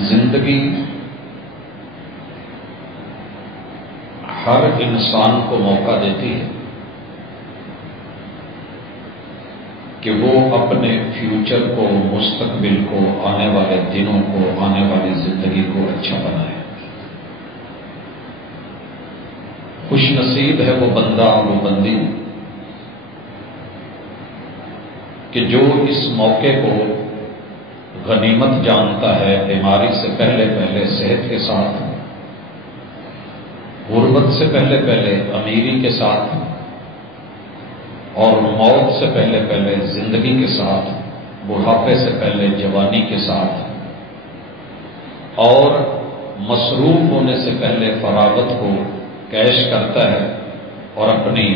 زندگی ہر انسان کو موقع دیتی ہے کہ وہ اپنے فیوچر کو، مستقبل کو، آنے والے دنوں کو، آنے والی زندگی کو اچھا بنائے۔ خوش نصیب ہے وہ بندہ، وہ بندی کہ جو اس موقع کو غنیمت جانتا ہے، بیماری سے پہلے پہلے صحت کے ساتھ، غربت سے پہلے پہلے امیری کے ساتھ، اور موت سے پہلے پہلے زندگی کے ساتھ، بڑھاپے سے پہلے جوانی کے ساتھ، اور مصروف ہونے سے پہلے فراغت کو کیش کرتا ہے اور اپنی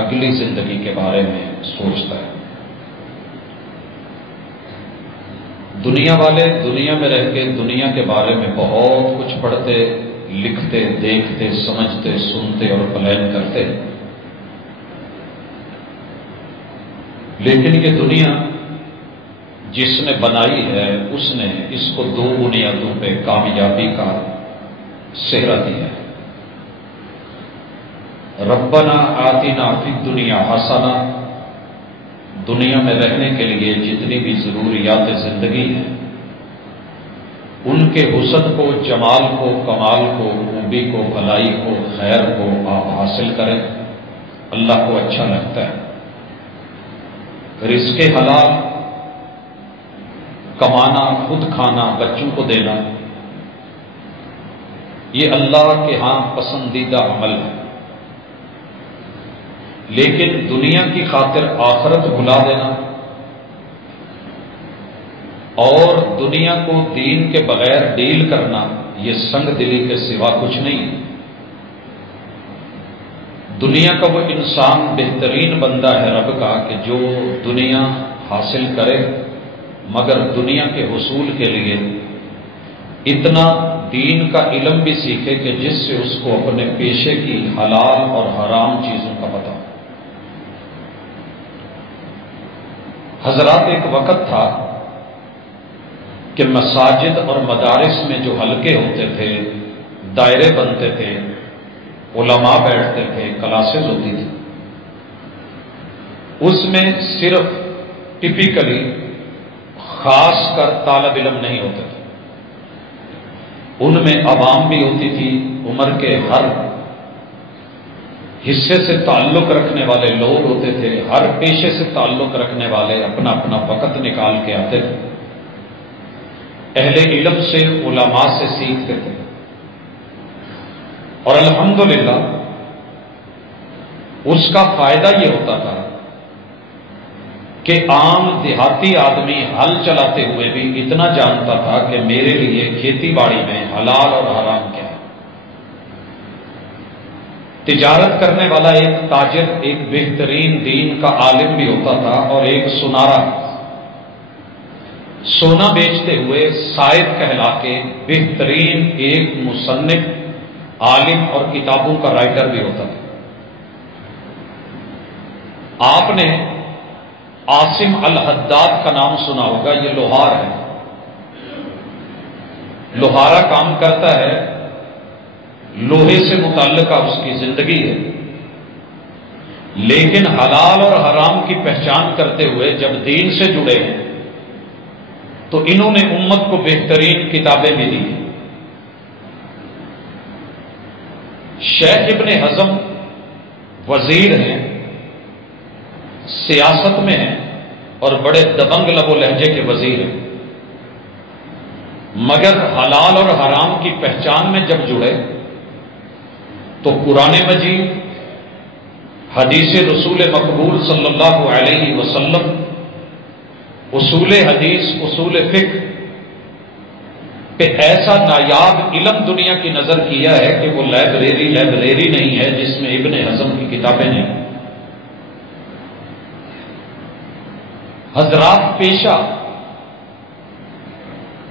اگلی زندگی کے بارے میں سوچتا ہے۔ دنیا والے دنیا میں رہ کے دنیا کے بارے میں بہت کچھ پڑھتے، لکھتے، دیکھتے، سمجھتے، سنتے اور پلان کرتے، لیکن یہ دنیا جس نے بنائی ہے اس نے اس کو دو بنیادوں پہ کامیابی کا سہرا دیا ہے۔ ربنا آتنا فی الدنیا حسنہ، دنیا میں رہنے کے لیے جتنی بھی ضروریات زندگی ہیں ان کے حسن کو، جمال کو، کمال کو، خوبی کو، بھلائی کو، خیر کو آپ حاصل کریں، اللہ کو اچھا لگتا ہے۔ رزق حلال کمانا، خود کھانا، بچوں کو دینا، یہ اللہ کے ہاں پسندیدہ عمل ہے، لیکن دنیا کی خاطر آخرت بھلا دینا اور دنیا کو دین کے بغیر ڈیل کرنا، یہ سنگ دلی کے سوا کچھ نہیں۔ دنیا کا وہ انسان بہترین بندہ ہے رب کا کہ جو دنیا حاصل کرے مگر دنیا کے حصول کے لیے اتنا دین کا علم بھی سیکھے کہ جس سے اس کو اپنے پیشے کی حلال اور حرام چیزوں کا پتہ۔ حضرات، ایک وقت تھا کہ مساجد اور مدارس میں جو حلقے ہوتے تھے، دائرے بنتے تھے، علماء بیٹھتے تھے، کلاسز ہوتی تھی، اس میں صرف ٹپیکلی خاص کر طالب علم نہیں ہوتے تھے، ان میں عوام بھی ہوتی تھی، عمر کے ہر حصے سے تعلق رکھنے والے لوگ ہوتے تھے، ہر پیشے سے تعلق رکھنے والے اپنا اپنا وقت نکال کے آتے تھے، اہل علم سے، علماء سے سیکھتے تھے، اور الحمدللہ اس کا فائدہ یہ ہوتا تھا کہ عام دیہاتی آدمی ہل چلاتے ہوئے بھی اتنا جانتا تھا کہ میرے لیے کھیتی باڑی میں حلال اور حرام کیا ہے۔ تجارت کرنے والا ایک تاجر ایک بہترین دین کا عالم بھی ہوتا تھا، اور ایک سنارا سونا بیچتے ہوئے سائد کہلا کے بہترین ایک مصنف، عالم اور کتابوں کا رائٹر بھی ہوتا تھا۔ آپ نے عاصم الحداد کا نام سنا ہوگا، یہ لوہار ہے، لوہارا کام کرتا ہے، لوہے سے متعلقہ اس کی زندگی ہے، لیکن حلال اور حرام کی پہچان کرتے ہوئے جب دین سے جڑے ہیں تو انہوں نے امت کو بہترین کتابیں بھی دی۔ شیخ ابن حزم وزیر ہیں، سیاست میں ہیں اور بڑے دبنگ لب و لہجے کے وزیر ہیں، مگر حلال اور حرام کی پہچان میں جب جڑے تو قرآن مجید، حدیث رسول مقبول صلی اللہ علیہ وسلم، اصول حدیث، اصول فقہ پہ ایسا نایاب علم دنیا کی نظر کیا ہے کہ وہ لائبریری نہیں ہے جس میں ابن حزم کی کتابیں نہیں۔ حضرات، پیشہ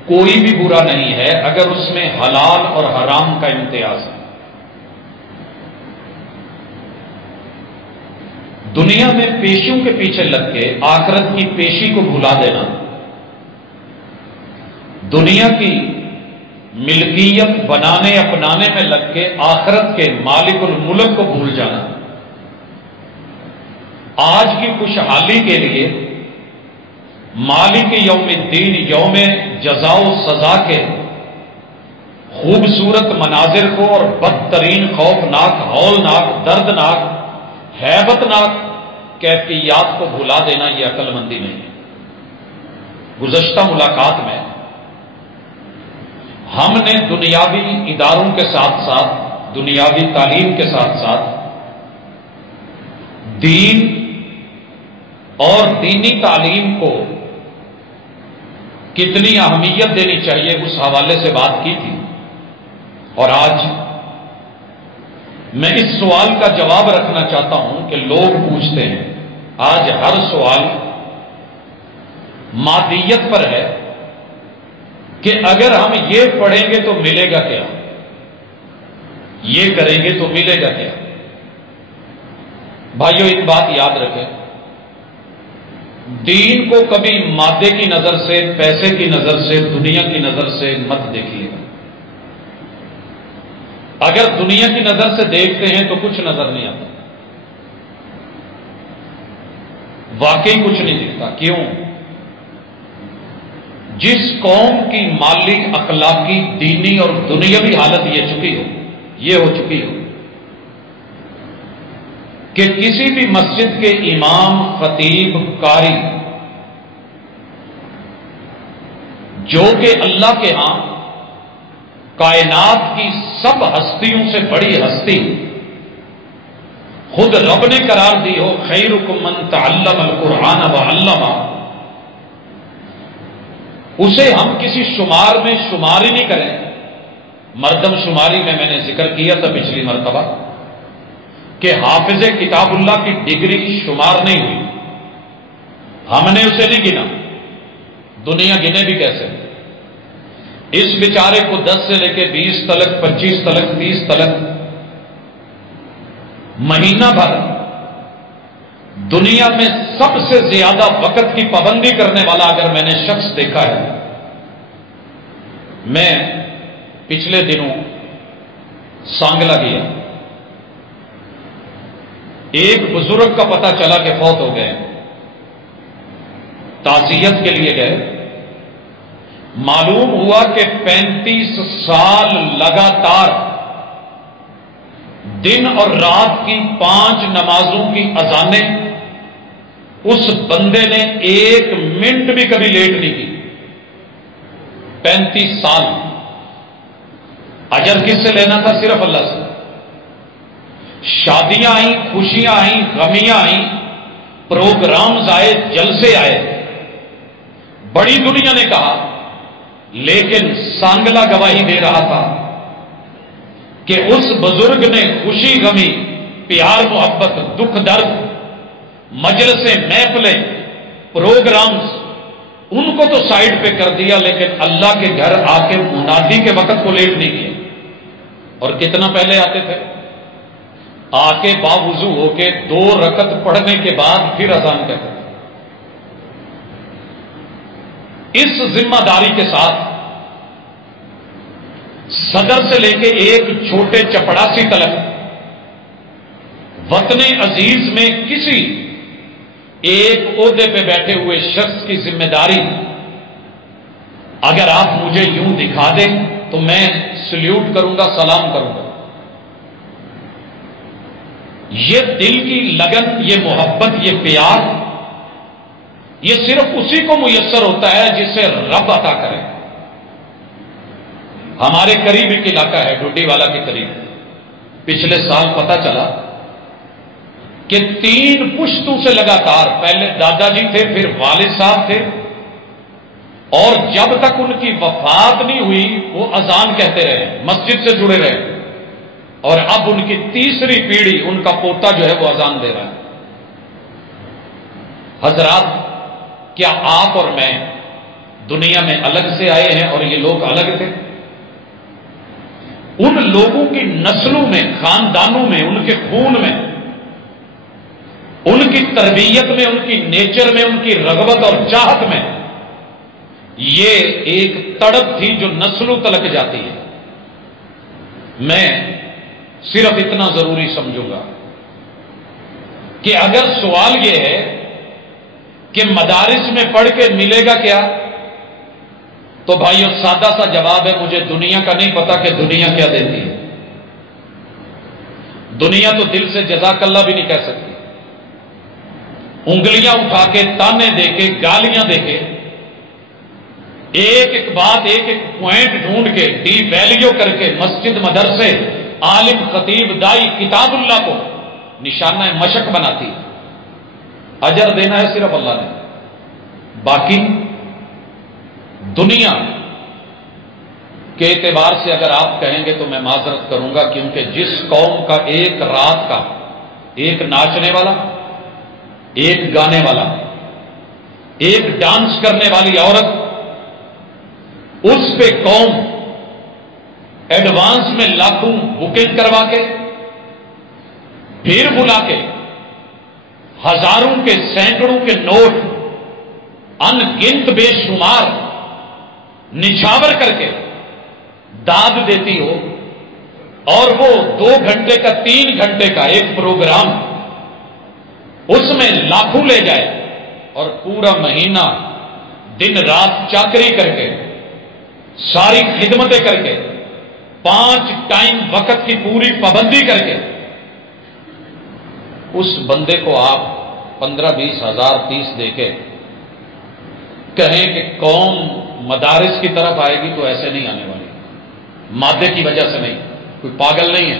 کوئی بھی برا نہیں ہے اگر اس میں حلال اور حرام کا امتیاز ہے۔ دنیا میں پیشیوں کے پیچھے لگ کے آخرت کی پیشی کو بھلا دینا، دنیا کی ملکیت بنانے اپنانے میں لگ کے آخرت کے مالک الملک کو بھول جانا، آج کی خوشحالی کے لیے مالک یوم الدین، یوم جزا و سزا کے خوبصورت مناظر کو اور بدترین خوفناک، ہولناک، دردناک، ہیبتناک کیفیات کو بھلا دینا یہ عقل مندی نہیں ہے۔ گزشتہ ملاقات میں ہم نے دنیاوی اداروں کے ساتھ ساتھ، دنیاوی تعلیم کے ساتھ ساتھ دین اور دینی تعلیم کو کتنی اہمیت دینی چاہیے اس حوالے سے بات کی تھی، اور آج میں اس سوال کا جواب رکھنا چاہتا ہوں کہ لوگ پوچھتے ہیں، آج ہر سوال مادیت پر ہے کہ اگر ہم یہ پڑھیں گے تو ملے گا کیا، یہ کریں گے تو ملے گا کیا۔ بھائیو ایک بات یاد رکھیں، دین کو کبھی مادے کی نظر سے، پیسے کی نظر سے، دنیا کی نظر سے مت دیکھیے گا۔ اگر دنیا کی نظر سے دیکھتے ہیں تو کچھ نظر نہیں آتا، واقعی کچھ نہیں دکھتا۔ کیوں؟ جس قوم کی مالی، اخلاقی، دینی اور دنیاوی حالت یہ ہو چکی ہو کہ کسی بھی مسجد کے امام، خطیب، قاری جو کہ اللہ کے ہاں کائنات کی سب ہستیوں سے بڑی ہستی خود رب نے قرار دی ہو، خیرکم من تعلم القرآن وعلمہ، اسے ہم کسی شمار میں شمار ہی نہیں کریں۔ مردم شماری میں نے ذکر کیا تھا پچھلی مرتبہ کہ حافظ کتاب اللہ کی ڈگری شمار نہیں ہوئی، ہم نے اسے نہیں گنا، دنیا گنے بھی کیسے؟ اس بیچارے کو 10 سے لے کے 20 تلک، 25 تلک، 30 تلک مہینہ بھر دنیا میں سب سے زیادہ وقت کی پابندی کرنے والا اگر میں نے شخص دیکھا ہے، میں پچھلے دنوں سانگلا گیا، ایک بزرگ کا پتہ چلا کہ فوت ہو گئے، تعزیت کے لیے گئے، معلوم ہوا کہ 35 سال لگاتار دن اور رات کی 5 نمازوں کی اذانیں اس بندے نے 1 منٹ بھی کبھی لیٹ نہیں کی۔ 35 سال اجر کس سے لینا تھا؟ صرف اللہ سے۔ شادیاں آئیں، خوشیاں آئیں، غمیاں آئیں، پروگرامز آئے، جلسے آئے، بڑی دنیا نے کہا، لیکن سانگلا گواہی دے رہا تھا کہ اس بزرگ نے خوشی غمی، پیار محبت، دکھ درد، مجلسیں، محفلیں، پروگرامز، ان کو تو سائڈ پہ کر دیا، لیکن اللہ کے گھر آ کے منادی کے وقت کو لیٹ نہیں کیا۔ اور کتنا پہلے آتے تھے؟ آ کے باوضو ہو کے 2 رکعت پڑھنے کے بعد پھر اذان کہتے تھے۔ اس ذمہ داری کے ساتھ صدر سے لے کے ایک چھوٹے چپڑاسی تلک وطن عزیز میں کسی ایک عہدے پہ بیٹھے ہوئے شخص کی ذمہ داری اگر آپ مجھے یوں دکھا دیں تو میں سلیوٹ کروں گا، سلام کروں گا۔ یہ دل کی لگن، یہ محبت، یہ پیار، یہ صرف اسی کو میسر ہوتا ہے جسے رب عطا کرے۔ ہمارے قریب ایک علاقہ ہے ڈوڈی والا کے قریب، پچھلے سال پتہ چلا کہ 3 پشتوں سے لگاتار، پہلے دادا جی تھے، پھر والد صاحب تھے، اور جب تک ان کی وفات نہیں ہوئی وہ اذان کہتے رہے، مسجد سے جڑے رہے، اور اب ان کی تیسری پیڑھی، ان کا پوتا جو ہے وہ اذان دے رہا ہے۔ حضرات، کیا آپ اور میں دنیا میں الگ سے آئے ہیں اور یہ لوگ الگ تھے؟ ان لوگوں کی نسلوں میں، خاندانوں میں، ان کے خون میں، ان کی تربیت میں، ان کی نیچر میں، ان کی رغبت اور چاہت میں یہ ایک تڑپ تھی جو نسلوں تلک جاتی ہے. میں صرف اتنا ضروری سمجھوں گا کہ اگر سوال یہ ہے کہ مدارس میں پڑھ کے ملے گا کیا، تو بھائیو سادہ سا جواب ہے، مجھے دنیا کا نہیں پتا کہ دنیا کیا دیتی ہے. دنیا تو دل سے جزاک اللہ بھی نہیں کہہ سکتی. انگلیاں اٹھا کے، تانے دے کے، گالیاں دے کے، ایک ایک بات، ایک ایک پوائنٹ ڈھونڈ کے، ڈی ویلیو کر کے مسجد، مدرسے، عالم، خطیب، دائی، کتاب اللہ کو نشانہ مشق بناتی ہے. اجر دینا ہے صرف اللہ نے. باقی دنیا کے اعتبار سے اگر آپ کہیں گے تو میں معذرت کروں گا، کیونکہ جس قوم کا ایک رات کا ایک ناچنے والا، ایک گانے والا، ایک ڈانس کرنے والی عورت، اس پہ قوم ایڈوانس میں لاکھوں بکنگ کروا کے، پھر بلا کے ہزاروں کے، سینکڑوں کے نوٹ ان گنت بے شمار نچھاور کر کے داد دیتی ہو، اور وہ 2 گھنٹے کا، 3 گھنٹے کا ایک پروگرام، اس میں لاکھوں لے جائے اور پورا مہینہ دن رات چاکری کر کے، ساری خدمتیں کر کے، 5 ٹائم وقت کی پوری پابندی کر کے، اس بندے کو آپ 15-20 ہزار 30 دے کے کہیں کہ قوم مدارس کی طرف آئے گی، تو ایسے نہیں آنے والی. مادے کی وجہ سے نہیں، کوئی پاگل نہیں ہے.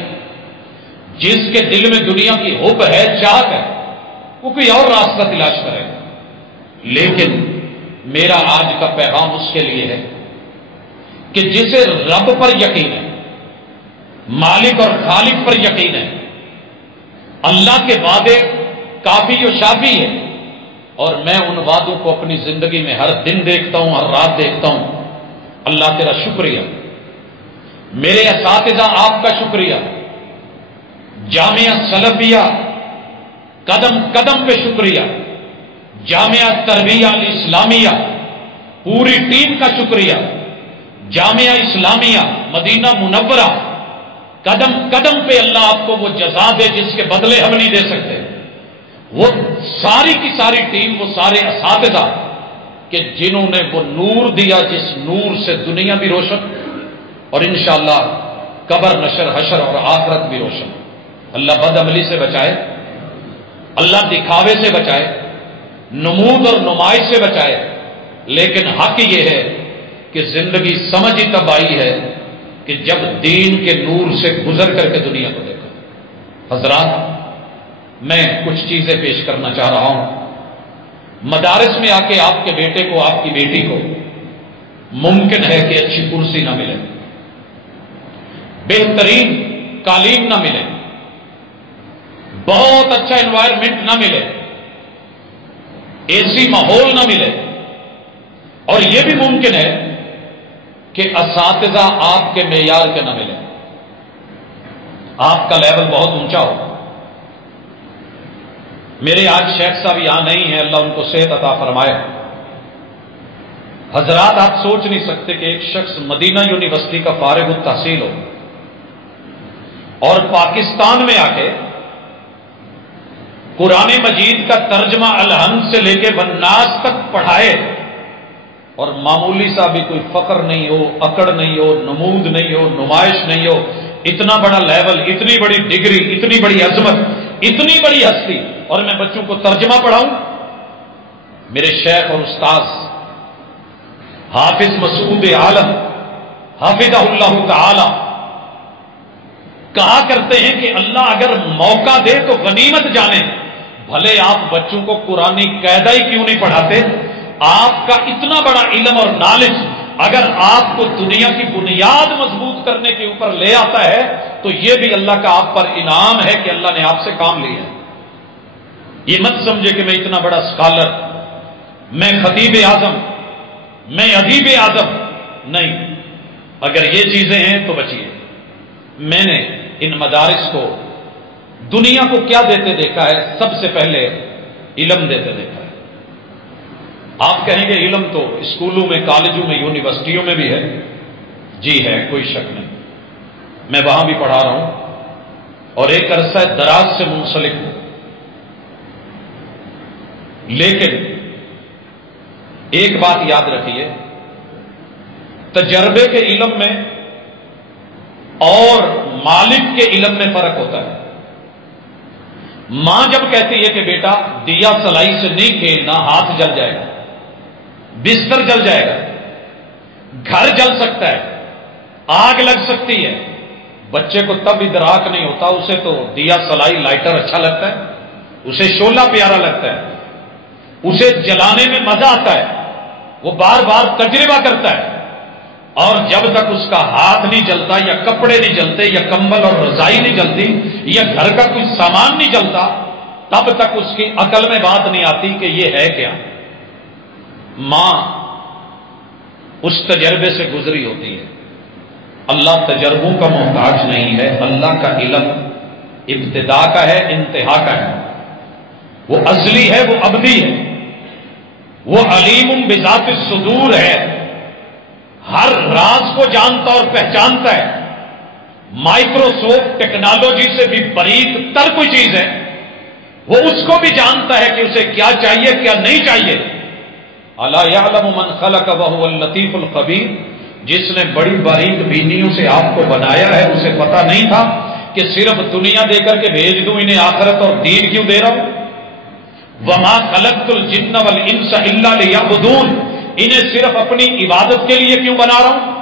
جس کے دل میں دنیا کی حب ہے، چاہت ہے، وہ کوئی اور راستہ تلاش کرے. لیکن میرا آج کا پیغام اس کے لیے ہے کہ جسے رب پر یقین ہے، مالک اور خالق پر یقین ہے، اللہ کے وعدے کافی و شافی ہے، اور میں ان وعدوں کو اپنی زندگی میں ہر دن دیکھتا ہوں، ہر رات دیکھتا ہوں. اللہ تیرا شکریہ، میرے اساتذہ آپ کا شکریہ، جامعہ سلفیہ قدم قدم پہ شکریہ، جامعہ تربیہ الاسلامیہ پوری ٹیم کا شکریہ، جامعہ اسلامیہ مدینہ منورہ قدم قدم پہ اللہ آپ کو وہ جزا دے جس کے بدلے ہم نہیں دے سکتے. وہ ساری کی ساری ٹیم، وہ سارے اساتذہ کہ جنہوں نے وہ نور دیا جس نور سے دنیا بھی روشن اور انشاءاللہ قبر، نشر، حشر اور آخرت بھی روشن. اللہ بد عملی سے بچائے، اللہ دکھاوے سے بچائے، نمود اور نمائش سے بچائے. لیکن حق یہ ہے کہ زندگی سمجھ ہی تب آئی ہے کہ جب دین کے نور سے گزر کر کے دنیا کو دیکھا. حضرات، میں کچھ چیزیں پیش کرنا چاہ رہا ہوں. مدارس میں آ کے آپ کے بیٹے کو، آپ کی بیٹی کو ممکن ہے کہ اچھی کرسی نہ ملے، بہترین قالین نہ ملے، بہت اچھا انوائرمنٹ نہ ملے، اے سی ماحول نہ ملے، اور یہ بھی ممکن ہے کہ اساتذہ آپ کے معیار کے نہ ملے، آپ کا لیول بہت اونچا ہو. میرے آج شیخ صاحب یہاں نہیں ہیں، اللہ ان کو صحت عطا فرمائے. حضرات، آپ سوچ نہیں سکتے کہ ایک شخص مدینہ یونیورسٹی کا فارغ التحصیل ہو اور پاکستان میں آ کے قرآن مجید کا ترجمہ الحمد سے لے کے والناس تک پڑھائے، اور معمولی سا بھی کوئی فقر نہیں ہو، اکڑ نہیں ہو، نمود نہیں ہو، نمائش نہیں ہو. اتنا بڑا لیول، اتنی بڑی ڈگری، اتنی بڑی عظمت، اتنی بڑی ہستی، اور میں بچوں کو ترجمہ پڑھاؤں. میرے شیخ اور استاذ حافظ مسعود عالم حافظہ اللہ تعالی کہا کرتے ہیں کہ اللہ اگر موقع دے تو غنیمت جانے. بھلے آپ بچوں کو قرآنی قاعدہ ہی کیوں نہیں پڑھاتے، آپ کا اتنا بڑا علم اور نالج اگر آپ کو دنیا کی بنیاد مضبوط کرنے کے اوپر لے آتا ہے تو یہ بھی اللہ کا آپ پر انعام ہے کہ اللہ نے آپ سے کام لیا. یہ مت سمجھے کہ میں اتنا بڑا اسکالر، میں خطیب اعظم، میں ادیب اعظم، نہیں. اگر یہ چیزیں ہیں تو بچیے. میں نے ان مدارس کو دنیا کو کیا دیتے دیکھا ہے؟ سب سے پہلے علم دیتے دیکھا ہے. آپ کہیں گے علم تو اسکولوں میں، کالجوں میں، یونیورسٹیوں میں بھی ہے. جی ہے، کوئی شک نہیں، میں وہاں بھی پڑھا رہا ہوں اور ایک عرصہ دراز سے منسلک ہوں. لیکن ایک بات یاد رکھیے، تجربے کے علم میں اور مالک کے علم میں فرق ہوتا ہے. ماں جب کہتی ہے کہ بیٹا دیا سلائی سے نہیں کھیلنا، ہاتھ جل جائے گا، بستر جل جائے گا، گھر جل سکتا ہے، آگ لگ سکتی ہے، بچے کو تب ادراک نہیں ہوتا. اسے تو دیا سلائی لائٹر اچھا لگتا ہے، اسے شعلہ پیارا لگتا ہے، اسے جلانے میں مزہ آتا ہے، وہ بار بار تجربہ کرتا ہے. اور جب تک اس کا ہاتھ نہیں جلتا، یا کپڑے نہیں جلتے، یا کمبل اور رضائی نہیں جلتی، یا گھر کا کوئی سامان نہیں جلتا، تب تک اس کی عقل میں بات نہیں آتی کہ یہ ہے کیا. ماں اس تجربے سے گزری ہوتی ہے. اللہ تجربوں کا محتاج نہیں ہے. اللہ کا علم ابتدا کا ہے، انتہا کا ہے. وہ ازلی ہے، وہ ابدی ہے، وہ علیم بذات الصدور ہے. ہر راز کو جانتا اور پہچانتا ہے. مائکروسافٹ ٹیکنالوجی سے بھی باریک تر کوئی چیز ہے، وہ اس کو بھی جانتا ہے کہ اسے کیا چاہیے، کیا نہیں چاہیے. الا یعلم من خلق وهو اللطیف الخبیر. جس نے بڑی باریک بینیوں سے آپ کو بنایا ہے، اسے پتا نہیں تھا کہ صرف دنیا دے کر کے بھیج دوں، انہیں آخرت اور دین کیوں دے رہا ہوں. وما خلقت الجن والانس الا لیعبدون. انہیں صرف اپنی عبادت کے لیے کیوں بنا رہا ہوں؟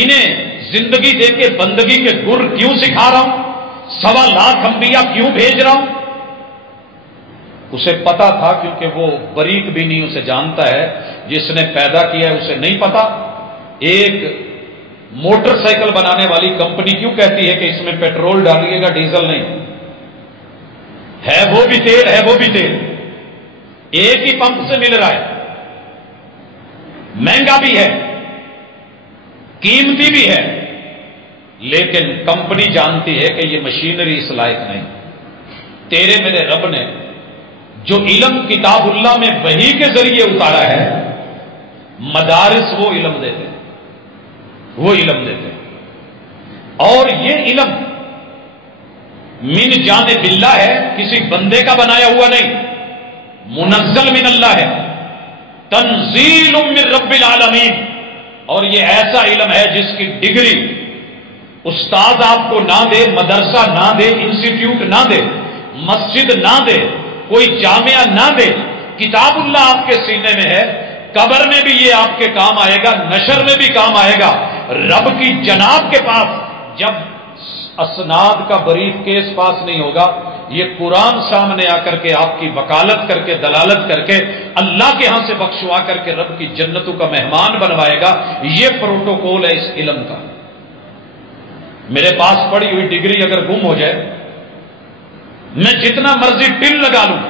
انہیں زندگی دے کے بندگی کے گر کیوں سکھا رہا ہوں؟ 1.25 لاکھ انبیاء کیوں بھیج رہا ہوں؟ اسے پتا تھا، کیونکہ وہ باریک بینیوں سے جانتا ہے. جس نے پیدا کیا ہے اسے نہیں پتا. ایک موٹر سائیکل بنانے والی کمپنی کیوں کہتی ہے کہ اس میں پیٹرول ڈالیے گا، ڈیزل نہیں؟ ہے وہ بھی تیل، ہے وہ بھی تیل، ایک ہی پمپ سے مل رہا ہے، مہنگا بھی ہے، قیمتی بھی ہے، لیکن کمپنی جانتی ہے کہ یہ مشینری اس لائق نہیں. تیرے میرے رب نے جو علم کتاب اللہ میں وحی کے ذریعے اتارا ہے، مدارس وہ علم دیتے، وہ علم دیتے. اور یہ علم من جانب اللہ ہے، کسی بندے کا بنایا ہوا نہیں، منزل من اللہ ہے، تنزیل من رب العالمین. اور یہ ایسا علم ہے جس کی ڈگری استاد آپ کو نہ دے، مدرسہ نہ دے، انسٹیٹیوٹ نہ دے، مسجد نہ دے، کوئی جامعہ نہ دے. کتاب اللہ آپ کے سینے میں ہے، قبر میں بھی یہ آپ کے کام آئے گا، نشر میں بھی کام آئے گا. رب کی جناب کے پاس جب اسناد کا بریف کیس پاس نہیں ہوگا، یہ قرآن سامنے آ کر کے آپ کی وکالت کر کے، دلالت کر کے، اللہ کے ہاں سے بخشوا کر کے رب کی جنتوں کا مہمان بنوائے گا. یہ پروٹوکول ہے اس علم کا. میرے پاس پڑی ہوئی ڈگری اگر گم ہو جائے، میں جتنا مرضی ٹل لگا لوں،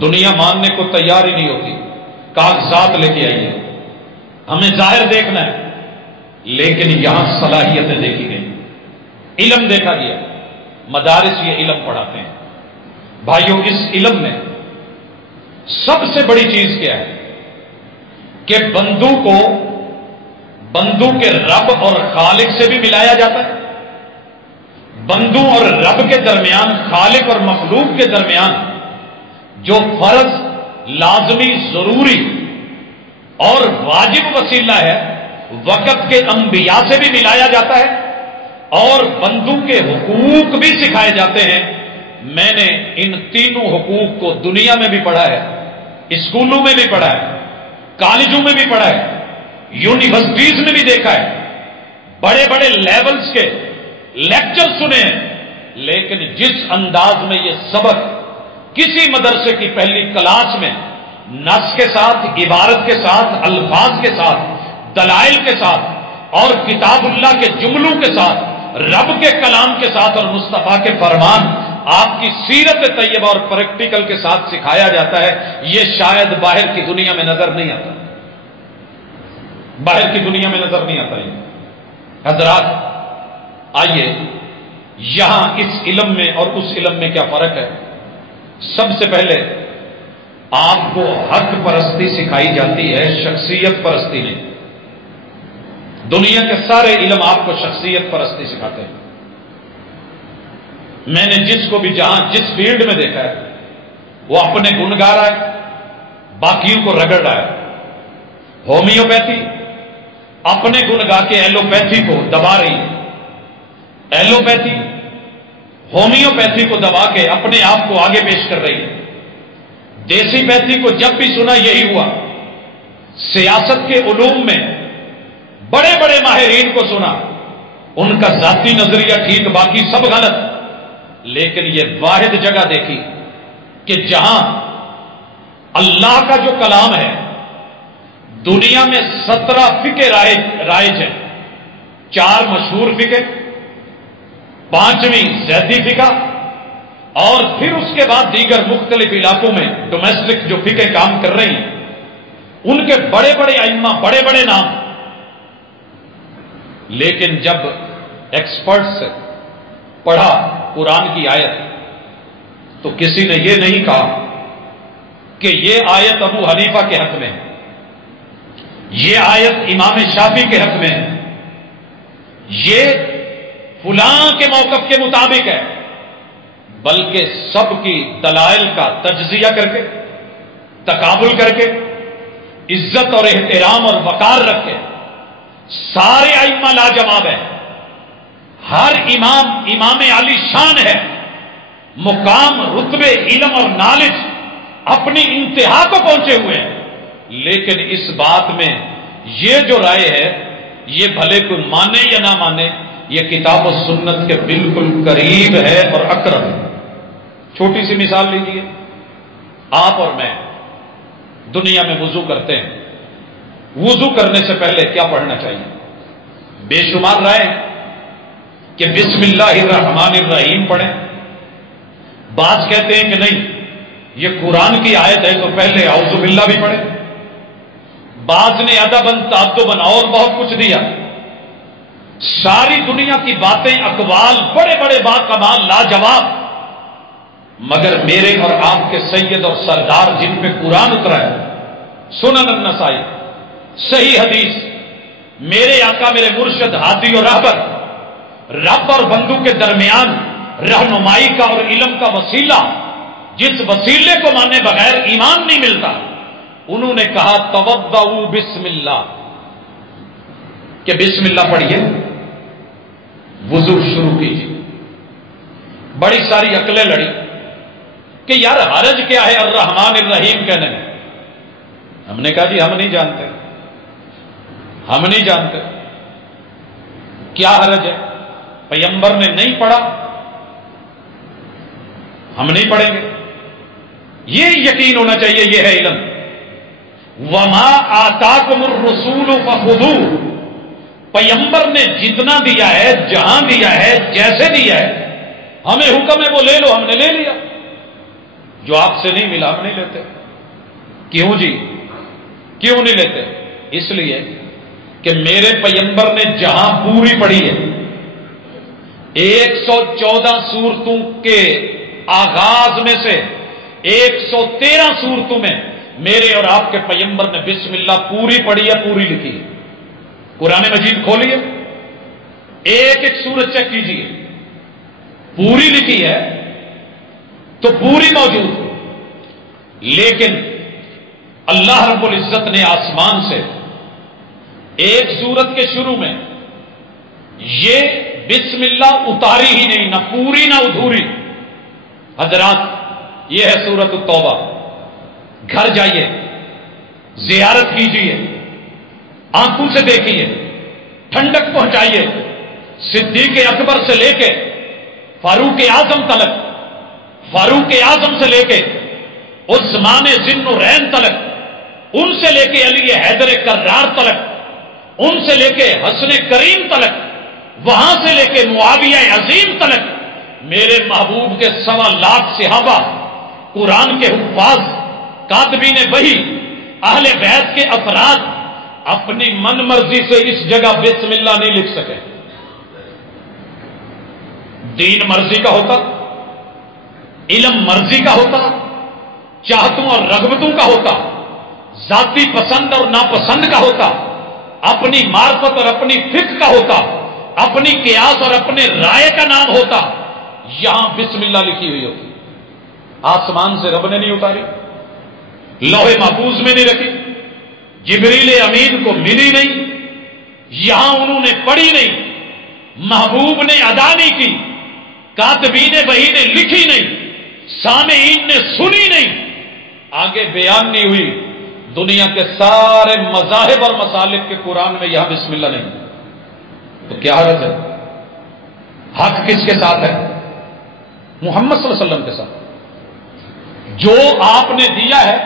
دنیا ماننے کو تیار ہی نہیں ہوتی. کاغذات لے کے آئیے، ہمیں ظاہر دیکھنا ہے، لیکن یہاں صلاحیتیں دیکھی گئی، علم دیکھا گیا. مدارس یہ علم پڑھاتے ہیں. بھائیوں، اس علم میں سب سے بڑی چیز کیا ہے کہ بندوں کو بندوں کے رب اور خالق سے بھی ملایا جاتا ہے. بندوں اور رب کے درمیان، خالق اور مخلوق کے درمیان جو فرض، لازمی، ضروری اور واجب وسیلہ ہے، وقت کے انبیاء سے بھی ملایا جاتا ہے. اور بندوں کے حقوق بھی سکھائے جاتے ہیں. میں نے ان تینوں حقوق کو دنیا میں بھی پڑھا ہے، اسکولوں میں بھی پڑھا ہے، کالجوں میں بھی پڑھا ہے، یونیورسٹیز میں بھی دیکھا ہے، بڑے بڑے لیولز کے لیکچر سنے ہیں. لیکن جس انداز میں یہ سبق کسی مدرسے کی پہلی کلاس میں نص کے ساتھ، عبارت کے ساتھ، الفاظ کے ساتھ، دلائل کے ساتھ اور کتاب اللہ کے جملوں کے ساتھ، رب کے کلام کے ساتھ اور مصطفیٰ کے فرمان، آپ کی سیرت طیبہ اور پریکٹیکل کے ساتھ سکھایا جاتا ہے، یہ شاید باہر کی دنیا میں نظر نہیں آتا. باہر کی دنیا میں نظر نہیں آتا. یہ حضرات، آئیے یہاں اس علم میں اور اس علم میں کیا فرق ہے. سب سے پہلے آپ کو حق پرستی سکھائی جاتی ہے، شخصیت پرستی نہیں۔ دنیا کے سارے علم آپ کو شخصیت پرستی سکھاتے ہیں۔ میں نے جس کو بھی جہاں جس فیلڈ میں دیکھا ہے وہ اپنے گن گا رہا ہے، باقیوں کو رگڑ رہا ہے۔ ہومیوپیتھی اپنے گن گا کے ایلوپیتھی کو دبا رہی ہے، ایلوپیتھی ہومیوپیتھی کو دبا کے اپنے آپ کو آگے پیش کر رہی ہے۔ دیسی پیتھی کو جب بھی سنا یہی ہوا۔ سیاست کے علوم میں بڑے بڑے ماہرین کو سنا، ان کا ذاتی نظریہ ٹھیک، باقی سب غلط، لیکن یہ واحد جگہ دیکھی کہ جہاں اللہ کا جو کلام ہے، دنیا میں 17 فقہ رائج ہیں، 4 مشہور فقہ، 5ویں زیدی فقہ، اور پھر اس کے بعد دیگر مختلف علاقوں میں ڈومیسٹک جو فقہ کام کر رہی ہیں، ان کے بڑے بڑے ائمہ، بڑے بڑے نام۔ لیکن جب ایکسپرٹس پڑھا قرآن کی آیت تو کسی نے یہ نہیں کہا کہ یہ آیت ابو حنیفہ کے حق میں ہے، یہ آیت امام شافعی کے حق میں ہے، یہ فلاں کے موقف کے مطابق ہے، بلکہ سب کی دلائل کا تجزیہ کر کے، تقابل کر کے، عزت اور احترام اور وقار رکھ کے، سارے ائمہ لاجواب ہیں، ہر امام امام علی شان ہے، مقام، رتبے، علم اور نالج اپنی انتہا کو پہنچے ہوئے ہیں، لیکن اس بات میں یہ جو رائے ہے، یہ بھلے کوئی مانے یا نہ مانے، یہ کتاب و سنت کے بالکل قریب ہے اور اقرب ہے۔ چھوٹی سی مثال لیجیے، آپ اور میں دنیا میں وضو کرتے ہیں، وضو کرنے سے پہلے کیا پڑھنا چاہیے؟ بے شمار رائے کہ بسم اللہ الرحمن الرحیم پڑھیں، بعض کہتے ہیں کہ نہیں یہ قرآن کی آیت ہے تو پہلے اعوذ باللہ بھی پڑھیں، بعض نے ادباً تعدباً اور بہت کچھ دیا۔ ساری دنیا کی باتیں، اقوال بڑے بڑے باکمال لاجواب، مگر میرے اور آپ کے سید اور سردار جن پہ قرآن اترا ہے، سنن النسائی، صحیح حدیث، میرے آقا میرے مرشد ہادی اور رہبر، رب اور بندو کے درمیان رہنمائی کا اور علم کا وسیلہ، جس وسیلے کو مانے بغیر ایمان نہیں ملتا، انہوں نے کہا توضؤ بسم اللہ، کہ بسم اللہ پڑھیے، وضو شروع کیجیے۔ بڑی ساری عقلیں لڑی کہ یار حرج کیا ہے الرحمن الرحیم کہنے میں؟ ہم نے کہا جی ہم نہیں جانتے، ہم نہیں جانتے کیا حرج ہے، پیغمبر نے نہیں پڑھا، ہم نہیں پڑھیں گے، یہ یقین ہونا چاہیے، یہ ہے علم۔ وما آتاکم الرسول فخذوہ، پیغمبر نے جتنا دیا ہے، جہاں دیا ہے، جیسے دیا ہے، ہمیں حکم ہے وہ لے لو، ہم نے لے لیا، جو آپ سے نہیں ملا ہم نہیں لیتے۔ کیوں جی؟ کیوں نہیں لیتے؟ اس لیے کہ میرے پیغمبر نے جہاں پوری پڑھی ہے، 114 سورتوں کے آغاز میں سے 113 سورتوں میں میرے اور آپ کے پیغمبر نے بسم اللہ پوری پڑھی ہے، پوری لکھی ہے۔ قرآن مجید کھولیے، ایک ایک سورت چیک کیجیے، پوری لکھی ہے تو پوری موجود۔ لیکن اللہ رب العزت نے آسمان سے ایک سورت کے شروع میں یہ بسم اللہ اتاری ہی نہیں، نہ پوری نہ ادھوری۔ حضرات یہ ہے سورت التوبہ، گھر جائیے، زیارت کیجیے، آنکھوں سے دیکھیے، ٹھنڈک پہنچائیے، صدیق اکبر سے لے کے فاروق اعظم تلک، فاروق اعظم سے لے کے عثمان ذی النورین تلک، ان سے لے کے علی حیدر کرار تلک، ان سے لے کے حسن کریم تلک، وہاں سے لے کے معاویہ عظیم تلک، میرے محبوب کے 1.25 لاکھ صحابہ، قرآن کے حفاظ، کاتبین وحی، اہل بیت کے افراد اپنی من مرضی سے اس جگہ بسم اللہ نہیں لکھ سکے۔ دین مرضی کا ہوتا، علم مرضی کا ہوتا، چاہتوں اور رغبتوں کا ہوتا، ذاتی پسند اور ناپسند کا ہوتا، اپنی معرفت اور اپنی فکر کا ہوتا، اپنی قیاس اور اپنے رائے کا نام ہوتا، یہاں بسم اللہ لکھی ہوئی ہوتی۔ آسمان سے رب نے نہیں اتاری، لوح محفوظ میں نہیں رکھی، جبریل امین کو ملی نہیں، یہاں انہوں نے پڑھی نہیں، محبوب نے ادا نہیں کی، کاتبین وحی نے لکھی نہیں، سامعین نے سنی نہیں، آگے بیان نہیں ہوئی۔ دنیا کے سارے مذاہب اور مسالک کے قرآن میں یہاں بسم اللہ نہیں، تو کیا حرج ہے؟ حق کس کے ساتھ ہے؟ محمد صلی اللہ علیہ وسلم کے ساتھ۔ جو آپ نے دیا ہے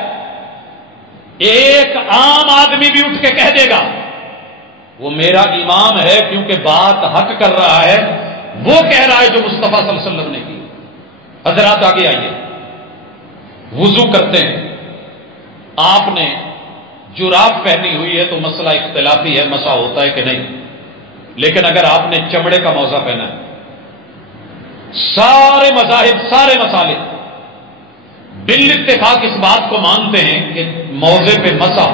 ایک عام آدمی بھی اٹھ کے کہہ دے گا وہ میرا امام ہے، کیونکہ بات حق کر رہا ہے، وہ کہہ رہا ہے جو مصطفیٰ صلی اللہ علیہ وسلم نے کی۔ حضرات آگے آئیے، وضو کرتے ہیں، آپ نے جراب پہنی ہوئی ہے تو مسئلہ اختلافی ہے، مسا ہوتا ہے کہ نہیں، لیکن اگر آپ نے چمڑے کا موزہ پہنا ہے، سارے مذاہب سارے مسالے بالاتفاق اس بات کو مانتے ہیں کہ موزے پہ مسا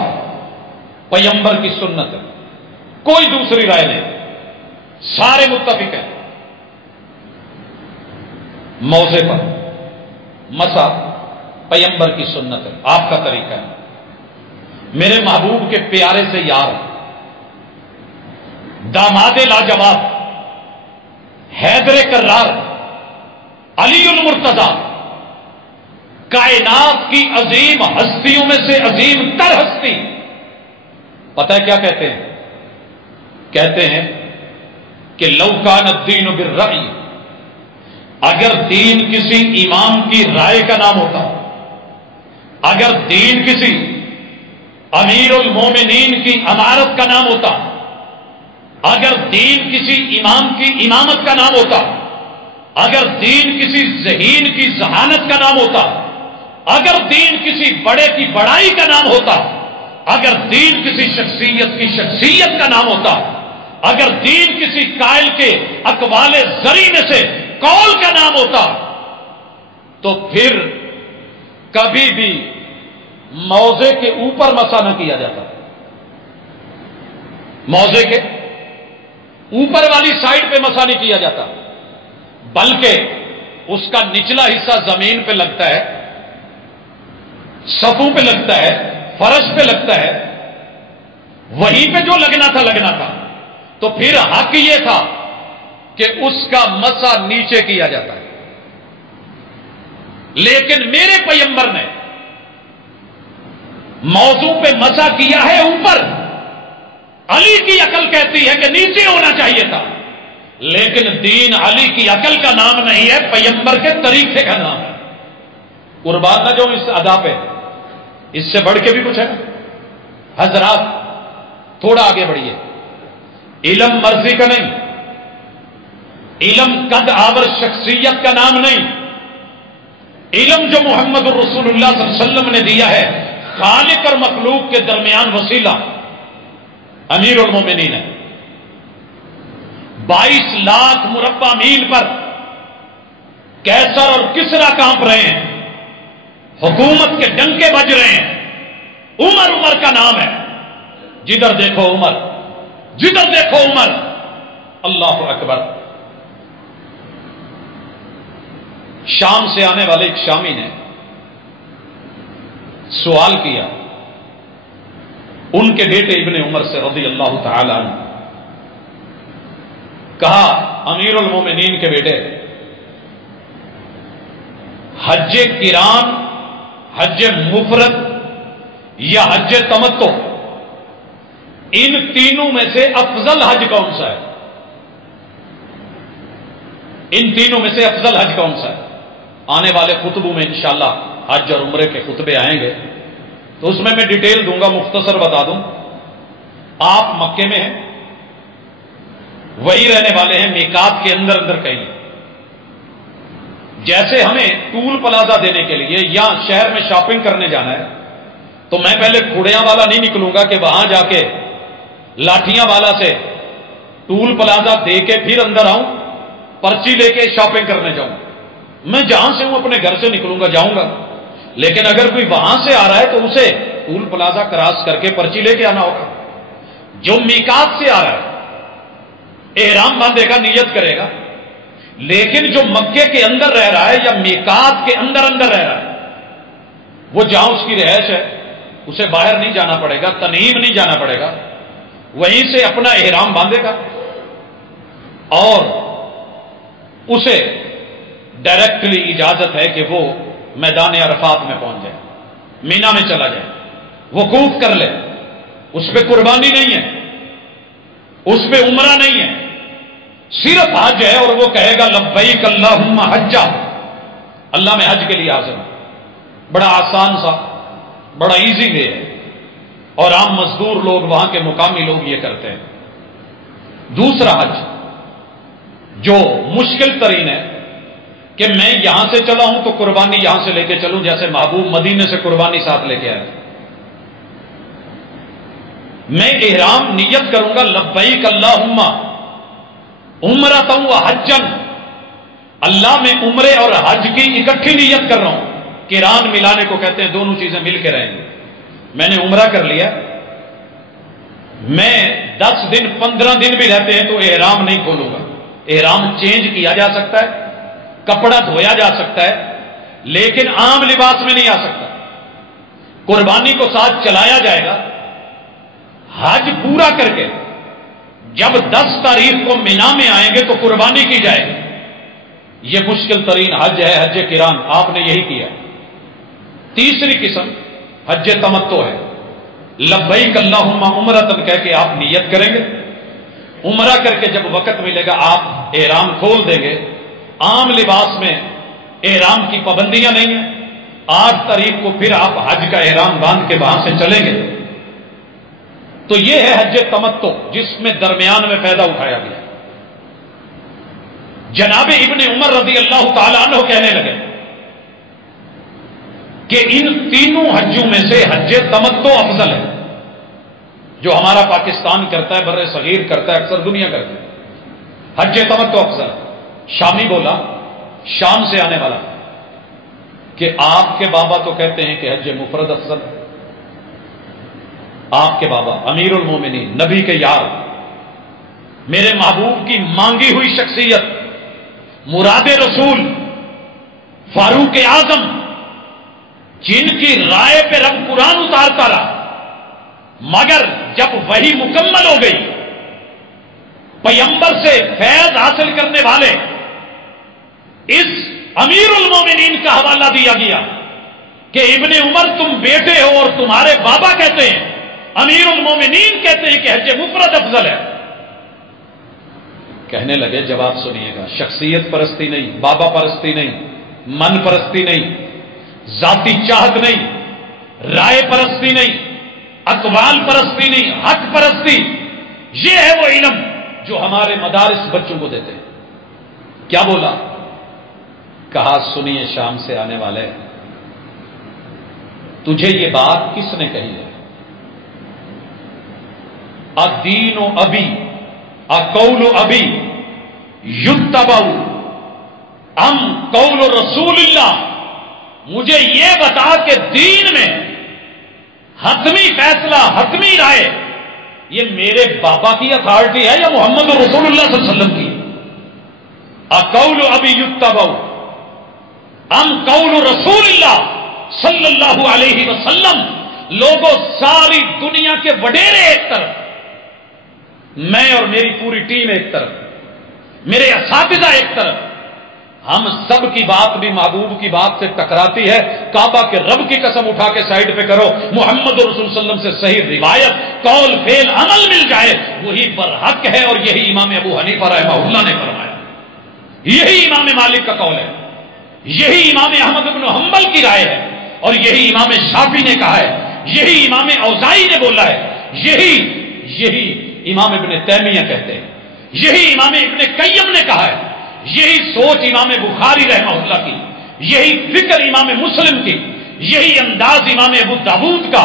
پیغمبر کی سنت ہے، کوئی دوسری رائے نہیں، سارے متفق ہیں موزے پر مسا پیغمبر کی سنت ہے، آپ کا طریقہ ہے۔ میرے محبوب کے پیارے سے یار، داماد لاجواب، حیدر کرار، علی المرتضی، کائنات کی عظیم ہستیوں میں سے عظیم تر ہستی، پتہ ہے کیا کہتے ہیں؟ کہتے ہیں کہ لو کان الدین بالرأی، اگر دین کسی امام کی رائے کا نام ہوتا، اگر دین کسی امیر المومنین کی امارت کا نام ہوتا، اگر دین کسی امام کی امامت کا نام ہوتا، اگر دین کسی ذہین کی ذہانت کا نام ہوتا، اگر دین کسی بڑے کی بڑائی کا نام ہوتا، اگر دین کسی شخصیت کی شخصیت کا نام ہوتا، اگر دین کسی قائل کے اقوال زری میں سے قول کا نام ہوتا، تو پھر کبھی بھی موزے کے اوپر مسا نہ کیا جاتا، موزے کے اوپر والی سائڈ پہ مسا نہیں کیا جاتا، بلکہ اس کا نچلا حصہ زمین پہ لگتا ہے، صفوں پہ لگتا ہے، فرش پہ لگتا ہے، وہیں پہ جو لگنا تھا۔ تو پھر حق یہ تھا کہ اس کا مسا نیچے کیا جاتا ہے، لیکن میرے پیغمبر نے موضوع پہ مسا کیا ہے اوپر۔ علی کی عقل کہتی ہے کہ نیچے ہونا چاہیے تھا، لیکن دین علی کی عقل کا نام نہیں ہے، پیغمبر کے طریقے کا نام ہے۔ قربان نہ جو اس ادا پہ، اس سے بڑھ کے بھی کچھ ہے۔ حضرات تھوڑا آگے بڑھیے، علم مرضی کا نہیں، علم قد آور شخصیت کا نام نہیں، علم جو محمد الرسول اللہ صلی اللہ علیہ وسلم نے دیا ہے خالق اور مخلوق کے درمیان وسیلہ امیر المومنین ہے۔ 22 لاکھ مربع میل پر کیسر اور کسرا کانپ رہے ہیں، حکومت کے ڈنکے بج رہے ہیں، عمر کا نام ہے، جدھر دیکھو عمر، جدھر دیکھو عمر، اللہ اکبر۔ شام سے آنے والے ایک شامی نے سوال کیا ان کے بیٹے ابن عمر سے رضی اللہ تعالی عنہ، کہا امیر المومنین کے بیٹے، حج کران، حج مفرد یا حج تمتع، ان تینوں میں سے افضل حج کون سا ہے؟ ان تینوں میں سے افضل حج کون سا ہے؟ آنے والے خطبوں میں انشاءاللہ حج اور عمرے کے خطبے آئیں گے تو اس میں ڈیٹیل دوں گا، مختصر بتا دوں۔ آپ مکے میں ہیں، وہی رہنے والے ہیں، میقات کے اندر کہیں، جیسے ہمیں ٹول پلازا دینے کے لیے یا شہر میں شاپنگ کرنے جانا ہے تو میں پہلے کھڑیاں والا نہیں نکلوں گا کہ وہاں جا کے لاٹھیاں والا سے ٹول پلازا دے کے پھر اندر آؤں، پرچی لے کے شاپنگ کرنے جاؤں۔ میں جہاں سے ہوں اپنے گھر سے نکلوں گا، جاؤں گا، لیکن اگر کوئی وہاں سے آ رہا ہے تو اسے ٹول پلازا کراس کر کے پرچی لے کے آنا ہوگا. جو میقات سے آ رہا ہے احرام باندھے گا، نیت کرے گا. لیکن جو مکے کے اندر رہ رہا ہے یا میقات کے اندر اندر رہ رہا ہے، وہ جہاں اس کی رہائش ہے اسے باہر نہیں جانا پڑے گا، تنعیم نہیں جانا پڑے گا، وہیں سے اپنا احرام باندھے گا اور اسے ڈائریکٹلی اجازت ہے کہ وہ میدان عرفات میں پہنچ جائے، مینا میں چلا جائے، وقوف کر لے. اس پہ قربانی نہیں ہے، اس پہ عمرہ نہیں ہے، صرف حج ہے. اور وہ کہے گا لبیک اللہم حجا، اللہ میں حج کے لیے حاضر ہوں. بڑا آسان سا، بڑا ایزی وے ہے، اور عام مزدور لوگ، وہاں کے مقامی لوگ یہ کرتے ہیں. دوسرا حج جو مشکل ترین ہے کہ میں یہاں سے چلا ہوں تو قربانی یہاں سے لے کے چلوں، جیسے محبوب مدینے سے قربانی ساتھ لے کے آئے. میں احرام نیت کروں گا لبیک اللہم عمرۃ و حجن، اللہ میں عمرے اور حج کی اکٹھی نیت کر رہا ہوں. قران ملانے کو کہتے ہیں، دونوں چیزیں مل کے رہیں گے. میں نے عمرہ کر لیا، میں 10 دن 15 دن بھی رہتے ہیں تو احرام نہیں کھولوں گا. احرام چینج کیا جا سکتا ہے، کپڑا دھویا جا سکتا ہے، لیکن عام لباس میں نہیں آ سکتا. قربانی کو ساتھ چلایا جائے گا. حج پورا کر کے جب 10 تاریخ کو مینا میں آئیں گے تو قربانی کی جائے گی. یہ مشکل ترین حج ہے، حج قران. آپ نے یہی کیا. تیسری قسم حج تمتع ہے. لبیک اللہم عمرۃ کہہ کے آپ نیت کریں گے، عمرہ کر کے جب وقت ملے گا آپ احرام کھول دیں گے. عام لباس میں احرام کی پابندیاں نہیں ہیں. 8 تاریخ کو پھر آپ حج کا احرام باندھ کے وہاں سے چلیں گے. تو یہ ہے حج تمتع، جس میں درمیان میں فائدہ اٹھایا گیا. جناب ابن عمر رضی اللہ تعالیٰ عنہ کہنے لگے کہ ان تینوں حجوں میں سے حج تمتع افضل ہے. جو ہمارا پاکستان کرتا ہے، بر صغیر کرتا ہے، اکثر دنیا کرتا ہے. حج تمتع افضل. شامی بولا، شام سے آنے والا، کہ آپ کے بابا تو کہتے ہیں کہ حج مفرد افضل ہے. آپ کے بابا امیر المومنین، نبی کے یار، میرے محبوب کی مانگی ہوئی شخصیت، مراد رسول، فاروق اعظم، جن کی رائے پہ رب قرآن اتارتا رہا، مگر جب وحی مکمل ہو گئی، پیغمبر سے فیض حاصل کرنے والے اس امیر المومنین کا حوالہ دیا گیا کہ ابن عمر تم بیٹے ہو اور تمہارے بابا کہتے ہیں، امیر المومنین کہتے ہیں کہ حج مفرد افضل ہے. کہنے لگے جواب سنیے گا، شخصیت پرستی نہیں، بابا پرستی نہیں، من پرستی نہیں، ذاتی چاہت نہیں، رائے پرستی نہیں، اقوال پرستی نہیں، حق پرستی. یہ ہے وہ علم جو ہمارے مدارس بچوں کو دیتے ہیں. کیا بولا؟ کہا سنیے شام سے آنے والے، تجھے یہ بات کس نے کہی ہے؟ الدین و ابی اقول ابی یتبع ام قول رسول اللہ. مجھے یہ بتا کہ دین میں حتمی فیصلہ، حتمی رائے، یہ میرے بابا کی اتھارٹی ہے یا محمد رسول اللہ صلی اللہ علیہ وسلم کی؟ اقول ابی یتبع ام قول رسول اللہ صلی اللہ علیہ وسلم. لوگوں، ساری دنیا کے وڈیرے ایک طرف، میں اور میری پوری ٹیم ایک طرف، میرے اساتذہ ایک طرف، ہم سب کی بات بھی محبوب کی بات سے ٹکراتی ہے. کعبہ کے رب کی قسم اٹھا کے سائڈ پہ کرو، محمد رسول صلی اللہ علیہ وسلم سے صحیح روایت، قول فعل عمل مل جائے، وہی برحق ہے. اور یہی امام ابو حنیفہ رحمہ اللہ نے فرمایا، یہی امام مالک کا قول ہے، یہی امام احمد بن حنبل کی رائے ہے، اور یہی امام شافعی نے کہا ہے، یہی امام اوزاعی نے بولا ہے، یہی امام ابن تیمیہ کہتے ہیں، یہی امام ابن قیم نے کہا ہے، یہی سوچ امام بخاری رحمہ اللہ کی، یہی فکر امام مسلم کی، یہی انداز امام ابو داود کا،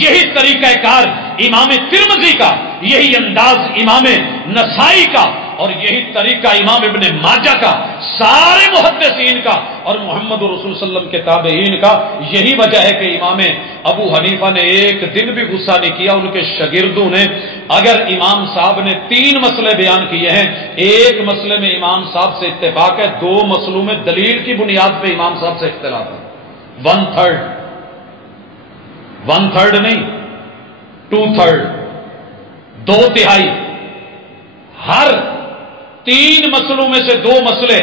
یہی طریقہ کار امام ترمذی کا، یہی انداز امام نسائی کا، اور یہی طریقہ امام ابن ماجہ کا، سارے محدثین کا اور محمد رسول صلی اللہ علیہ وسلم کے تابعین کا. یہی وجہ ہے کہ امام ابو حنیفہ نے ایک دن بھی غصہ نہیں کیا. ان کے شاگردوں نے، اگر امام صاحب نے 3 مسئلے بیان کیے ہیں، ایک مسئلے میں امام صاحب سے اتفاق ہے، 2 مسئلوں میں دلیل کی بنیاد پہ امام صاحب سے اختلاف ہے. 1/3 نہیں، 2/3، 2/3. ہر 3 مسئلوں میں سے 2 مسئلے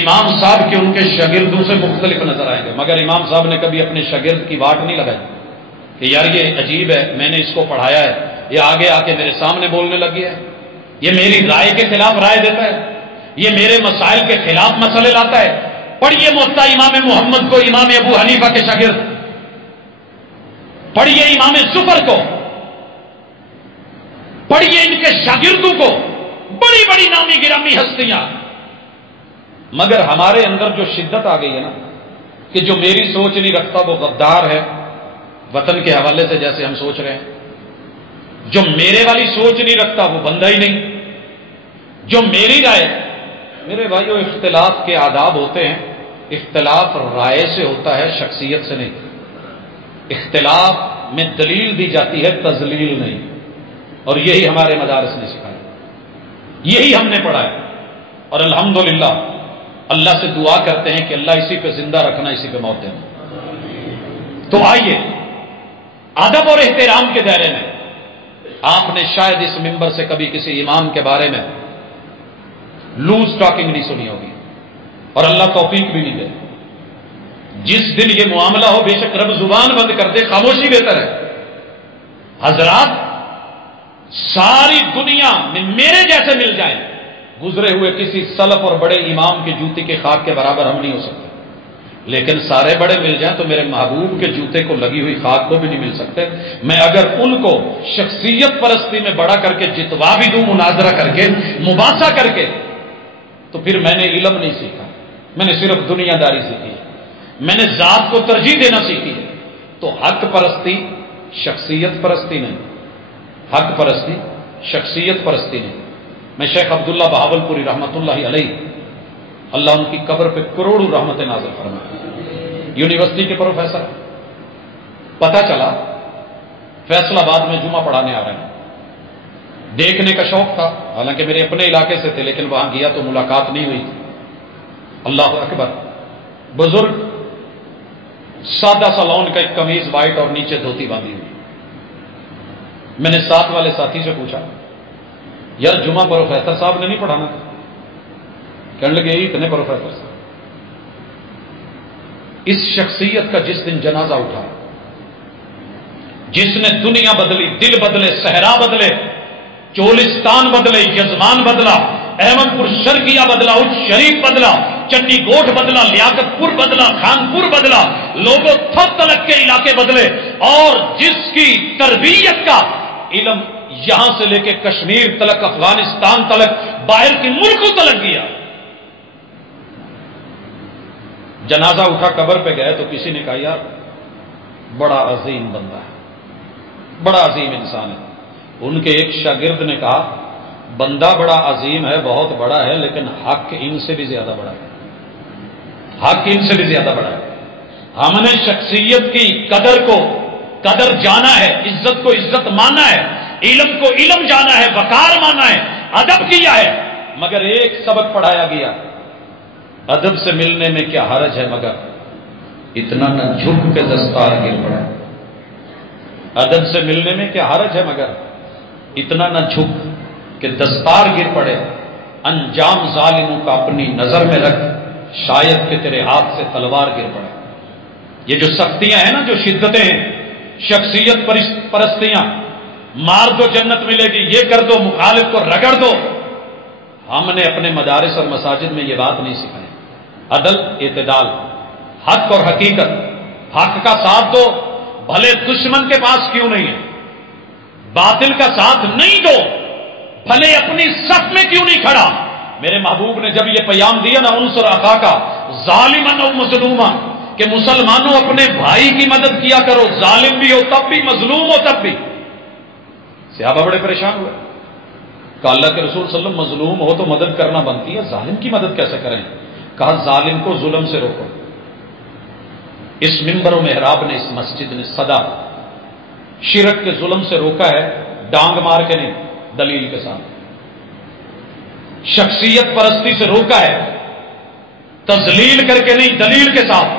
امام صاحب کے ان کے شاگردوں سے مختلف نظر آئیں گے، مگر امام صاحب نے کبھی اپنے شاگرد کی واٹ نہیں لگائی کہ یار یہ عجیب ہے، میں نے اس کو پڑھایا ہے، یہ آگے آ کے میرے سامنے بولنے لگ گیا ہے، یہ میری رائے کے خلاف رائے دیتا ہے، یہ میرے مسائل کے خلاف مسئلے لاتا ہے. پڑھیے موطا امام محمد کو، امام ابو حنیفہ کے شاگرد، پڑھیے امام زفر کو، پڑھیے ان کے شاگردوں کو، بڑی بڑی نامی گرامی ہستیاں. مگر ہمارے اندر جو شدت آ گئی ہے نا کہ جو میری سوچ نہیں رکھتا وہ غدار ہے، وطن کے حوالے سے جیسے ہم سوچ رہے ہیں. جو میرے والی سوچ نہیں رکھتا وہ بندہ ہی نہیں. جو میری رائے، میرے بھائیو اختلاف کے آداب ہوتے ہیں. اختلاف رائے سے ہوتا ہے، شخصیت سے نہیں. اختلاف میں دلیل دی جاتی ہے، تذلیل نہیں. اور یہی ہمارے مدارس نے سکھایا، یہی ہم نے پڑھا ہے. اور الحمدللہ اللہ سے دعا کرتے ہیں کہ اللہ اسی پہ زندہ رکھنا، اسی پہ موت دینا. تو آئیے ادب اور احترام کے دائرے میں، آپ نے شاید اس ممبر سے کبھی کسی امام کے بارے میں لوز ٹاکنگ نہیں سنی ہوگی، اور اللہ توفیق بھی نہیں دے. جس دن یہ معاملہ ہو بے شک رب زبان بند کر دے، خاموشی بہتر ہے. حضرات ساری دنیا میں میرے جیسے مل جائیں، گزرے ہوئے کسی سلف اور بڑے امام کی جوتی کے خاک کے برابر ہم نہیں ہو سکتے. لیکن سارے بڑے مل جائیں تو میرے محبوب کے جوتے کو لگی ہوئی خاک کو بھی نہیں مل سکتے. میں اگر ان کو شخصیت پرستی میں بڑا کر کے جتوا بھی دوں، مناظرہ کر کے، مباحثہ کر کے، تو پھر میں نے علم نہیں سیکھا، میں نے صرف دنیا داری سیکھی ہے، میں نے ذات کو ترجیح دینا سیکھی ہے. تو حق پرستی شخصیت پرستی نہیں، حق پرستی شخصیت پرستی نہیں. میں شیخ عبداللہ بہاول پوری رحمۃ اللہ علیہ، اللہ ان کی قبر پہ کروڑوں رحمتیں نازل فرمائے، یونیورسٹی کے پروفیسر. پتہ چلا فیصل آباد میں جمعہ پڑھانے آ رہے ہیں. دیکھنے کا شوق تھا، حالانکہ میرے اپنے علاقے سے تھے، لیکن وہاں گیا تو ملاقات نہیں ہوئی. اللہ اکبر. بزرگ، سادہ سا لون کا ایک قمیض وائٹ اور نیچے دھوتی باندھی ہوئی. میں نے ساتھ والے ساتھی سے پوچھا، یار جمعہ پروفیسر صاحب نے نہیں پڑھانا تھا؟ کہنے لگے یہی اتنے پروفیسر صاحب. اس شخصیت کا جس دن جنازہ اٹھا، جس نے دنیا بدلی، دل بدلے، صحرا بدلے، چولستان بدلے، یزمان بدلا، احمد پور شرقیہ بدلا، اچ شریف بدلا، چنڈی گوٹھ بدلا، لیاقت پور بدلا، خانپور بدلا، لوگوں تھر تلک کے علاقے بدلے، اور جس کی تربیت کا علم یہاں سے لے کے کشمیر تلک، افغانستان تلک، باہر کے ملکوں تلک گیا. جنازہ اٹھا، قبر پہ گئے تو کسی نے کہا یار بڑا عظیم بندہ ہے، بڑا عظیم انسان ہے. ان کے ایک شاگرد نے کہا بندہ بڑا عظیم ہے، بہت بڑا ہے، لیکن حق ان سے بھی زیادہ بڑا ہے، حق ان سے بھی زیادہ بڑا ہے. ہم نے شخصیت کی قدر کو قدر جانا ہے، عزت کو عزت مانا ہے، علم کو علم جانا ہے، وقار مانا ہے، ادب کیا ہے. مگر ایک سبق پڑھایا گیا، ادب سے ملنے میں کیا حرج ہے، مگر اتنا نہ جھک کے دستار گر پڑے. ادب سے ملنے میں کیا حرج ہے، مگر اتنا نہ جھک کہ دستار گر پڑے. انجام ظالموں کا اپنی نظر میں رکھ، شاید کہ تیرے ہاتھ سے تلوار گر پڑے. یہ جو سختیاں ہیں نا، جو شدتیں ہیں، شخصیت پرستیاں، مار دو جنت ملے گی، یہ کر دو، مخالف کو رگڑ دو، ہم نے اپنے مدارس اور مساجد میں یہ بات نہیں سکھائی. عدل، اعتدال، حق اور حقیقت. حق کا ساتھ دو، بھلے دشمن کے پاس کیوں نہیں ہے. باطل کا ساتھ نہیں دو، بھلے اپنی صف میں کیوں نہیں کھڑا. میرے محبوب نے جب یہ پیام دیا نا، انصر اخا کا ظالما او مظلوما، کہ مسلمانوں اپنے بھائی کی مدد کیا کرو، ظالم بھی ہو تب بھی، مظلوم ہو تب بھی. صحابہ بڑے پریشان ہوئے. کہا اللہ کے رسول صلی اللہ علیہ وسلم مظلوم ہو تو مدد کرنا بنتی ہے، ظالم کی مدد کیسے کریں؟ کہا ظالم کو ظلم سے روکو۔ اس منبر و محراب نے، اس مسجد نے صدا شرک کے ظلم سے روکا ہے، ڈانگ مار کے نہیں، دلیل کے ساتھ۔ شخصیت پرستی سے روکا ہے، تذلیل کر کے نہیں، دلیل کے ساتھ۔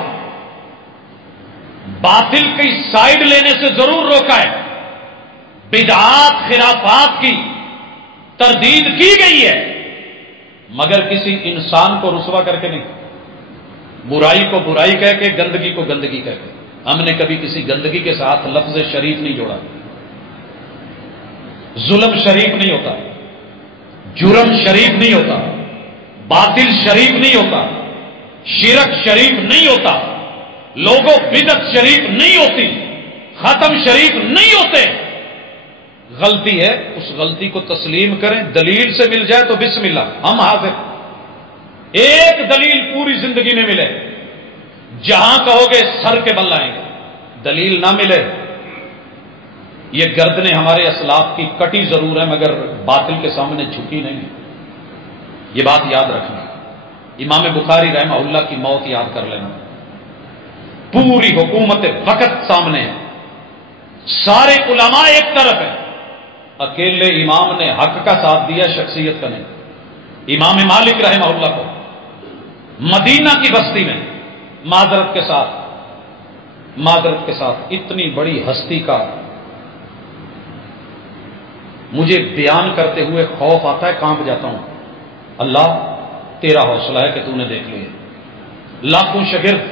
باطل کی سائیڈ لینے سے ضرور روکا ہے، بدعات خرافات کی تردید کی گئی ہے، مگر کسی انسان کو رسوا کر کے نہیں، برائی کو برائی کہہ کے، گندگی کو گندگی کہہ کے۔ ہم نے کبھی کسی گندگی کے ساتھ لفظ شریف نہیں جوڑا۔ ظلم شریف نہیں ہوتا، جرم شریف نہیں ہوتا، باطل شریف نہیں ہوتا، شرک شریف نہیں ہوتا، لوگوں بدعت شریف نہیں ہوتی، ختم شریف نہیں ہوتے۔ غلطی ہے، اس غلطی کو تسلیم کریں، دلیل سے مل جائے تو بسم اللہ، ہم حاضر۔ ایک دلیل پوری زندگی میں ملے، جہاں کہو گے سر کے بل آئیں گے، دلیل نہ ملے، یہ گردنیں ہمارے اسلاف کی کٹی ضرور ہے مگر باطل کے سامنے جھکی نہیں، یہ بات یاد رکھنا۔ امام بخاری رحمہ اللہ کی موت یاد کر لینا، پوری حکومت وقت سامنے ہے، سارے علماء ایک طرف ہیں، اکیلے امام نے حق کا ساتھ دیا، شخصیت کا نہیں۔ امام مالک رحمہ اللہ کو مدینہ کی بستی میں معذرت کے ساتھ اتنی بڑی ہستی کا مجھے بیان کرتے ہوئے خوف آتا ہے، کانپ جاتا ہوں۔ اللہ تیرا حوصلہ ہے کہ تو نے دیکھ لیا، لاکھوں شاگرد،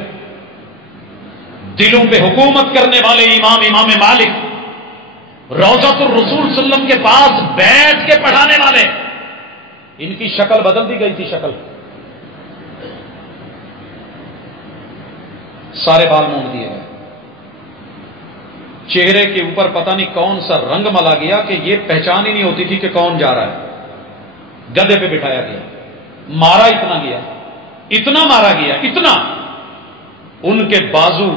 دلوں پہ حکومت کرنے والے امام مالک، روضۃ الرسول صلی اللہ علیہ وسلم کے پاس بیٹھ کے پڑھانے والے، ان کی شکل بدل دی گئی تھی، شکل سارے بال مونڈ دیے گئے، چہرے کے اوپر پتہ نہیں کون سا رنگ ملا گیا کہ یہ پہچان ہی نہیں ہوتی تھی کہ کون جا رہا ہے۔ گدھے پہ بٹھایا گیا، مارا اتنا مارا گیا، اتنا ان کے بازو،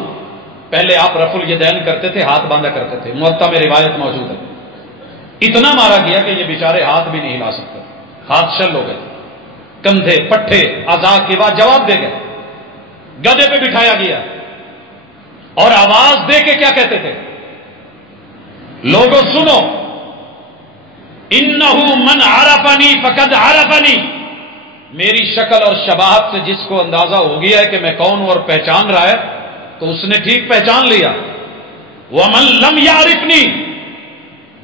پہلے آپ رفع الیدین کرتے تھے، ہاتھ باندھا کرتے تھے، موطا میں روایت موجود ہے، اتنا مارا گیا کہ یہ بیچارے ہاتھ بھی نہیں ہلا سکتے، ہاتھ شل ہو گئے، کندھے پٹھے اعضاء کے بعد جواب دے گئے، گدھے پہ بٹھایا گیا، اور آواز دے کے کیا کہتے تھے؟ لوگوں سنو، انہ من عرفنی فقد عرفنی، میری شکل اور شباہت سے جس کو اندازہ ہو گیا ہے کہ میں کون ہوں اور پہچان رہا ہے تو اس نے ٹھیک پہچان لیا۔ ومن لم یعرفنی،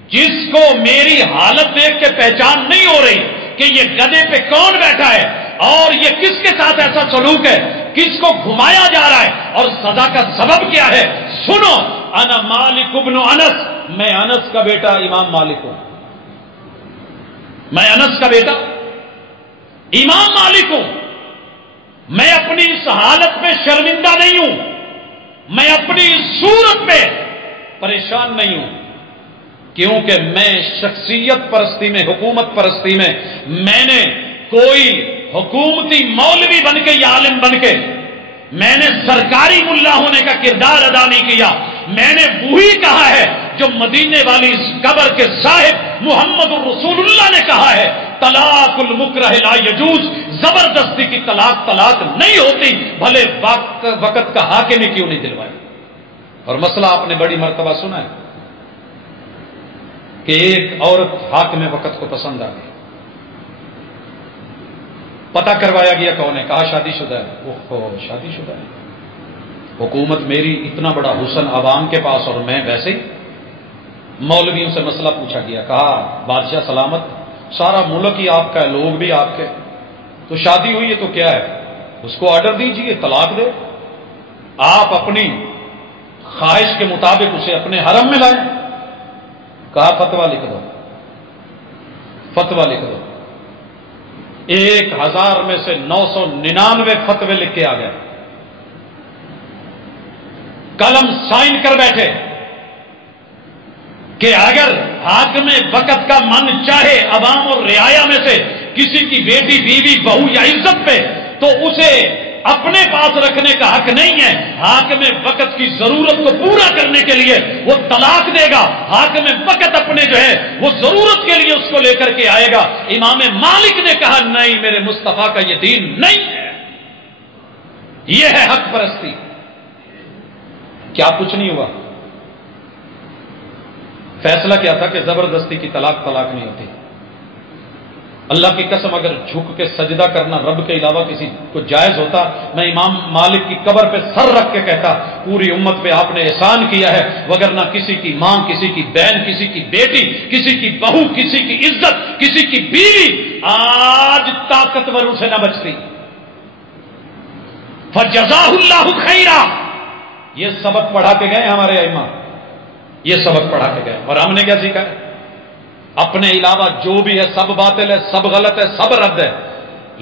جس کو میری حالت دیکھ کے پہچان نہیں ہو رہی کہ یہ گدھے پہ کون بیٹھا ہے اور یہ کس کے ساتھ ایسا سلوک ہے، کس کو گھمایا جا رہا ہے اور سزا کا سبب کیا ہے، سنو، انا مالک ابن انس، میں انس کا بیٹا امام مالک ہوں، میں انس کا بیٹا امام مالک ہوں، میں اپنی اس حالت میں شرمندہ نہیں ہوں، میں اپنی اس صورت میں پریشان نہیں ہوں، کیونکہ میں شخصیت پرستی میں، حکومت پرستی میں، میں نے کوئی حکومتی مولوی بن کے یا عالم بن کے میں نے سرکاری ملا ہونے کا کردار ادا نہیں کیا، میں نے وہی کہا ہے جو مدینے والی اس قبر کے صاحب محمد الرسول اللہ نے کہا ہے، طلاق المکرہ لا یجوز، زبردستی کی طلاق نہیں ہوتی، بھلے وقت کا حاکم ہی کیوں نہیں دلوائے۔ اور مسئلہ آپ نے بڑی مرتبہ سنا ہے کہ ایک عورت حاکم وقت کو پسند آ گئی، پتہ کروایا گیا کون ہے، کہا شادی شدہ ہے، اوہ شادی شدہ ہے، حکومت میری، اتنا بڑا حسن عوام کے پاس اور میں ویسے ہی۔ مولویوں سے مسئلہ پوچھا گیا، کہا بادشاہ سلامت، سارا ملک ہی آپ کا ہے، لوگ بھی آپ کے، تو شادی ہوئی ہے تو کیا ہے، اس کو آرڈر دیجیے طلاق دے، آپ اپنی خواہش کے مطابق اسے اپنے حرم میں لائیں۔ کہا فتویٰ لکھ دو، فتویٰ لکھ دو، 1000 میں سے 999 فتوے لکھ کے آ گئے، قلم سائن کر بیٹھے کہ اگر حاکم وقت کا من چاہے عوام اور رعایا میں سے کسی کی بیٹی، بیوی، بہو یا عزت پہ، تو اسے اپنے پاس رکھنے کا حق نہیں ہے. حاکم وقت کی ضرورت کو پورا کرنے کے لیے وہ طلاق دے گا. حاکم وقت اپنے جو ہے وہ ضرورت کے لیے اس کو لے کر کے آئے گا. امام مالک نے کہا نہیں، میرے مصطفیٰ کا یہ دین نہیں ہے، یہ ہے حق پرستی. کیا کچھ نہیں ہوا. فیصلہ کیا تھا کہ زبردستی کی طلاق نہیں ہوتی. اللہ کی قسم اگر جھک کے سجدہ کرنا رب کے علاوہ کسی کو جائز ہوتا، میں امام مالک کی قبر پہ سر رکھ کے کہتا پوری امت پہ آپ نے احسان کیا ہے، وگرنہ کسی کی ماں، کسی کی بہن، کسی کی بیٹی، کسی کی بہو، کسی کی عزت، کسی کی بیوی آج طاقتوروں سے نہ بچتی. فجزاہ اللہ خیرا. یہ سبق پڑھا کے گئے ہمارے ائمہ، یہ سبق پڑھا کے گئے. اور ہم نے کیا سیکھا ہے؟ اپنے علاوہ جو بھی ہے سب باطل ہے، سب غلط ہے، سب رد ہے.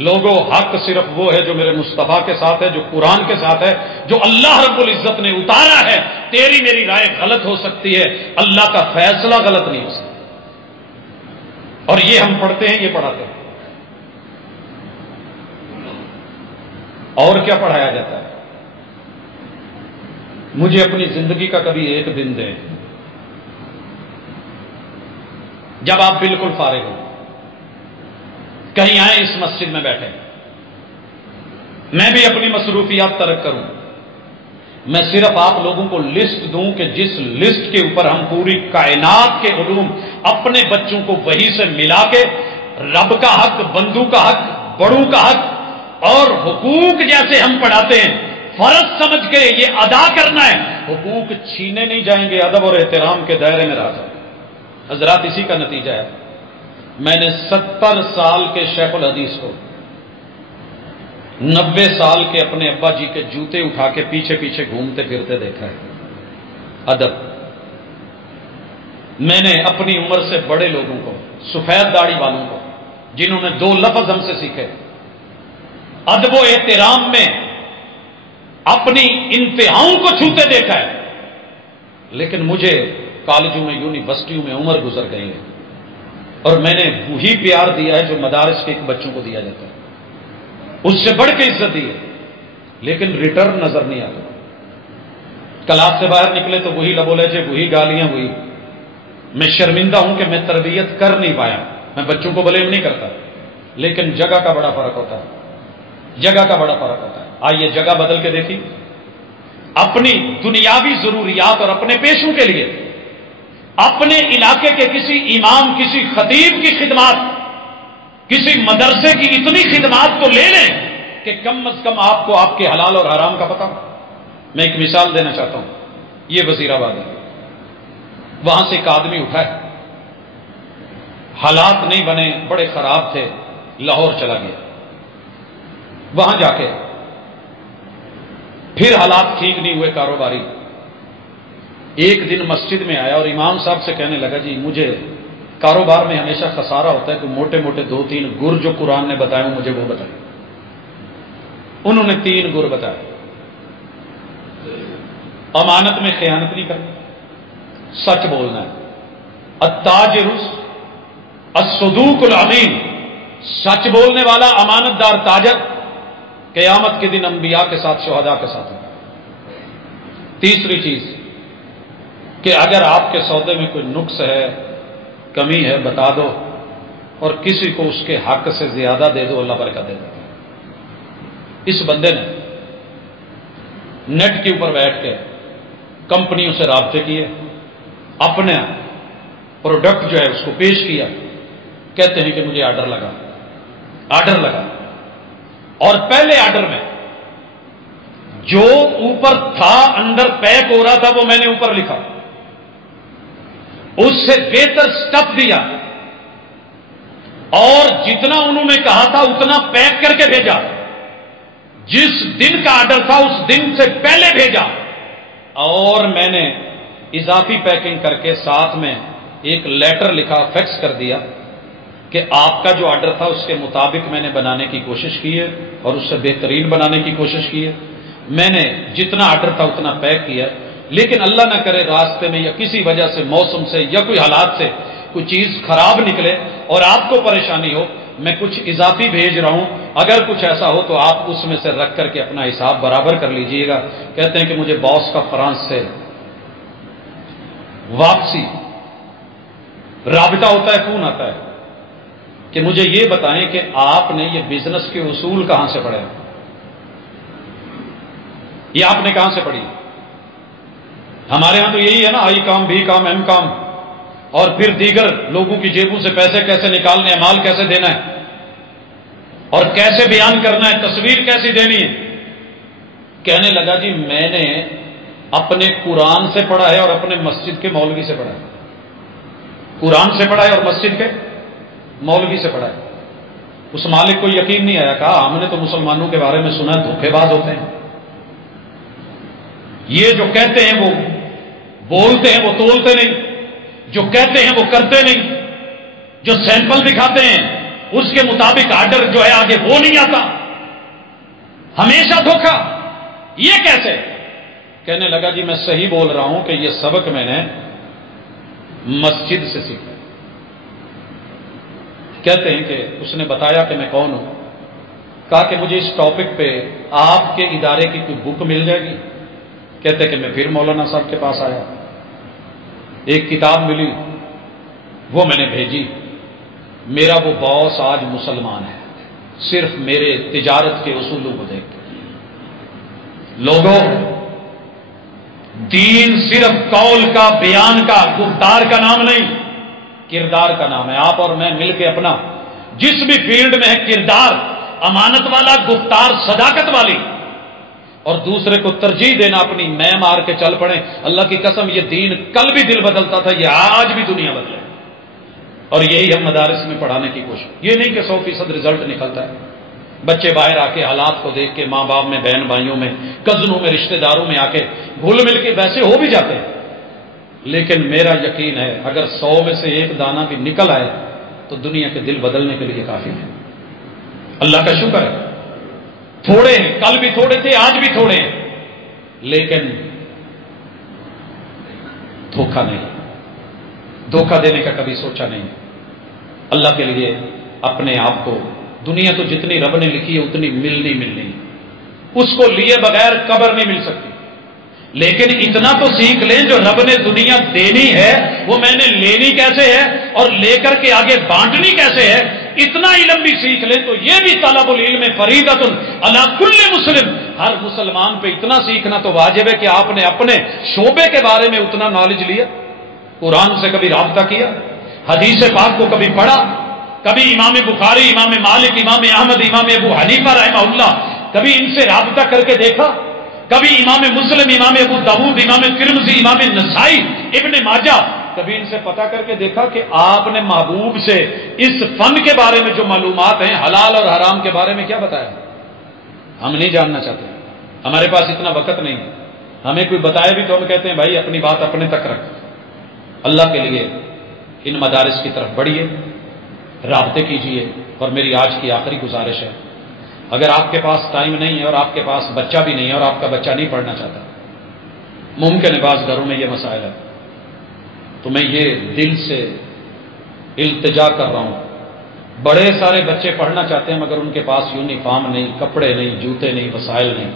لوگوں، حق صرف وہ ہے جو میرے مصطفیٰ کے ساتھ ہے، جو قرآن کے ساتھ ہے، جو اللہ رب العزت نے اتارا ہے. تیری میری رائے غلط ہو سکتی ہے، اللہ کا فیصلہ غلط نہیں ہو سکتا. اور یہ ہم پڑھتے ہیں، یہ پڑھاتے ہیں. اور کیا پڑھایا جاتا ہے؟ مجھے اپنی زندگی کا کبھی ایک دن دیں جب آپ بالکل فارغ ہو، کہیں آئیں اس مسجد میں بیٹھے، میں بھی اپنی مصروفیات ترک کروں، میں صرف آپ لوگوں کو لسٹ دوں کہ جس لسٹ کے اوپر ہم پوری کائنات کے علوم اپنے بچوں کو وہی سے ملا کے رب کا حق، بندو کا حق، بڑوں کا حق اور حقوق جیسے ہم پڑھاتے ہیں، فرض سمجھ کے یہ ادا کرنا ہے. حقوق چھینے نہیں جائیں گے، ادب اور احترام کے دائرے میں رہ جائیں. حضرات اسی کا نتیجہ ہے میں نے 70 سال کے شیخ الحدیث کو 90 سال کے اپنے ابا جی کے جوتے اٹھا کے پیچھے پیچھے گھومتے پھرتے دیکھا ہے. ادب. میں نے اپنی عمر سے بڑے لوگوں کو، سفید داڑھی والوں کو، جنہوں نے 2 لفظ ہم سے سیکھے، ادب و احترام میں اپنی انتہاؤں کو چھوتے دیکھا ہے. لیکن مجھے کالجوں میں، یونیورسٹیوں میں عمر گزر گئی ہے اور میں نے وہی پیار دیا ہے جو مدارس کے بچوں کو دیا جاتا ہے، اس سے بڑھ کے عزت دی ہے، لیکن ریٹرن نظر نہیں آتا. کلاس سے باہر نکلے تو وہی لبو لہجے، وہی گالیاں، وہی. میں شرمندہ ہوں کہ میں تربیت کر نہیں پایا. میں بچوں کو بلیم نہیں کرتا، لیکن جگہ کا بڑا فرق ہوتا ہے، جگہ کا بڑا فرق ہوتا ہے. آئیے جگہ بدل کے دیکھیے. اپنی دنیاوی ضروریات اور اپنے پیشوں کے لیے اپنے علاقے کے کسی امام، کسی خطیب کی خدمات، کسی مدرسے کی اتنی خدمات کو لے لیں کہ کم از کم آپ کو آپ کے حلال اور حرام کا پتہ ہو. میں ایک مثال دینا چاہتا ہوں. یہ وزیر آباد ہے، وہاں سے ایک آدمی اٹھا ہے، حالات نہیں بنے، بڑے خراب تھے، لاہور چلا گیا. وہاں جا کے پھر حالات ٹھیک نہیں ہوئے کاروباری. ایک دن مسجد میں آیا اور امام صاحب سے کہنے لگا جی مجھے کاروبار میں ہمیشہ خسارہ ہوتا ہے، کوئی موٹے موٹے 2-3 گر جو قرآن نے بتایا مجھے وہ بتائے. انہوں نے 3 گر بتائے. امانت میں خیانت نہیں کرنی، سچ بولنا ہے. التاجر الصدوق الامین، سچ بولنے والا امانت دار تاجر قیامت کے دن انبیاء کے ساتھ، شہداء کے ساتھ ہے. تیسری چیز کہ اگر آپ کے سودے میں کوئی نقص ہے، کمی ہے، بتا دو اور کسی کو اس کے حق سے زیادہ دے دو، اللہ برکت دے دیتا ہے. اس بندے نے نیٹ کے اوپر بیٹھ کے کمپنیوں سے رابطے کیے، اپنے پروڈکٹ جو ہے اس کو پیش کیا. کہتے ہیں کہ مجھے آرڈر لگا اور پہلے آرڈر میں جو اوپر تھا انڈر پیک ہو رہا تھا وہ میں نے اوپر لکھا، اس سے بہتر سٹف دیا اور جتنا انہوں نے کہا تھا اتنا پیک کر کے بھیجا. جس دن کا آرڈر تھا اس دن سے پہلے بھیجا اور میں نے اضافی پیکنگ کر کے ساتھ میں ایک لیٹر لکھا، فیکس کر دیا کہ آپ کا جو آرڈر تھا اس کے مطابق میں نے بنانے کی کوشش کی ہے اور اس سے بہترین بنانے کی کوشش کی ہے. میں نے جتنا آرڈر تھا اتنا پیک کیا، لیکن اللہ نہ کرے راستے میں یا کسی وجہ سے، موسم سے یا کوئی حالات سے کوئی چیز خراب نکلے اور آپ کو پریشانی ہو میں کچھ اضافی بھیج رہا ہوں، اگر کچھ ایسا ہو تو آپ اس میں سے رکھ کر کے اپنا حساب برابر کر لیجئے گا۔ کہتے ہیں کہ مجھے باس کا فرانس سے واپسی رابطہ ہوتا ہے، فون آتا ہے کہ مجھے یہ بتائیں کہ آپ نے یہ بزنس کے اصول کہاں سے پڑھے، یہ آپ نے کہاں سے پڑھی؟ ہمارے ہاں تو یہی ہے نا، آئی کام، بھی کام، ایم کام، اور پھر دیگر لوگوں کی جیبوں سے پیسے کیسے نکالنے ہیں، مال کیسے دینا ہے، اور کیسے بیان کرنا ہے، تصویر کیسی دینی ہے۔ کہنے لگا جی میں نے اپنے قرآن سے پڑھا ہے اور اپنے مسجد کے مولوی سے پڑھا ہے، قرآن سے پڑھا ہے اور مسجد کے مولوی سے پڑھا ہے۔ اس مالک کو یقین نہیں آیا، کہا ہم نے تو مسلمانوں کے بارے میں سنا ہے دھوکے باز ہوتے ہیں، یہ جو کہتے ہیں وہ بولتے ہیں، وہ تولتے نہیں، جو کہتے ہیں وہ کرتے نہیں، جو سیمپل دکھاتے ہیں اس کے مطابق آرڈر جو ہے آگے وہ نہیں آتا، ہمیشہ دھوکا، یہ کیسے؟ کہنے لگا جی میں صحیح بول رہا ہوں کہ یہ سبق میں نے مسجد سے سیکھا۔ کہتے ہیں کہ اس نے بتایا کہ میں کون ہوں، کہا کہ مجھے اس ٹاپک پہ آپ کے ادارے کی کوئی بک مل جائے گی؟ کہتے کہ میں پھر مولانا صاحب کے پاس آیا، ایک کتاب ملی، وہ میں نے بھیجی، میرا وہ باس آج مسلمان ہے صرف میرے تجارت کے اصولوں کو دیکھ کے۔ لوگوں، دین صرف قول کا، بیان کا، گفتار کا نام نہیں، کردار کا نام ہے۔ آپ اور میں مل کے اپنا جس بھی فیلڈ میں ہے کردار امانت والا، گفتار صداقت والی، اور دوسرے کو ترجیح دینا اپنی میں مار کے چل پڑے، اللہ کی قسم یہ دین کل بھی دل بدلتا تھا، یہ آج بھی دنیا بدلے، اور یہی ہم مدارس میں پڑھانے کی کوشش۔ یہ نہیں کہ 100% رزلٹ نکلتا ہے، بچے باہر آ کے حالات کو دیکھ کے، ماں باپ میں، بہن بھائیوں میں، کزنوں میں، رشتہ داروں میں آ کے گھل مل کے ویسے ہو بھی جاتے ہیں، لیکن میرا یقین ہے اگر 100 میں سے ایک دانہ بھی نکل آئے تو دنیا کے دل بدلنے کے لیے کافی ہے۔ اللہ کا شکر ہے، تھوڑے ہیں، کل بھی تھوڑے تھے، آج بھی تھوڑے ہیں، لیکن دھوکہ نہیں، دھوکہ دینے کا کبھی سوچا نہیں۔ اللہ کے لیے اپنے آپ کو، دنیا تو جتنی رب نے لکھی ہے اتنی ملنی، اس کو لیے بغیر قبر نہیں مل سکتی، لیکن اتنا تو سیکھ لیں جو رب نے دنیا دینی ہے وہ میں نے لینی کیسے ہے اور لے کر کے آگے بانٹنی کیسے ہے، اتنا علم بھی سیکھ لیں تو یہ بھی طلب العلم فریضۃ علی کل مسلم، ہر مسلمان پہ اتنا سیکھنا تو واجب ہے کہ آپ نے اپنے شعبے کے بارے میں اتنا نالج لیا، قرآن سے کبھی رابطہ کیا، حدیث پاک کو کبھی پڑھا، کبھی امام بخاری، امام مالک، امام احمد، امام ابو حنیفہ رحمہ اللہ کبھی ان سے رابطہ کر کے دیکھا، کبھی امام مسلم، امام ابو داؤد، امام ترمذی، امام نسائی، ابن ماجہ، کبھی ان سے پتہ کر کے دیکھا کہ آپ نے محبوب سے اس فن کے بارے میں جو معلومات ہیں حلال اور حرام کے بارے میں کیا بتایا؟ ہم نہیں جاننا چاہتے، ہمارے پاس اتنا وقت نہیں، ہمیں کوئی بتائے بھی تو ہم کہتے ہیں بھائی اپنی بات اپنے تک رکھ۔ اللہ کے لیے ان مدارس کی طرف بڑھیے، رابطے کیجئے، اور میری آج کی آخری گزارش ہے، اگر آپ کے پاس ٹائم نہیں ہے اور آپ کے پاس بچہ بھی نہیں ہے اور آپ کا بچہ نہیں پڑھنا چاہتا، ممکن ہے بعض گھروں میں یہ مسائل ہے، تو میں یہ دل سے التجا کر رہا ہوں، بڑے سارے بچے پڑھنا چاہتے ہیں مگر ان کے پاس یونیفارم نہیں، کپڑے نہیں، جوتے نہیں، وسائل نہیں،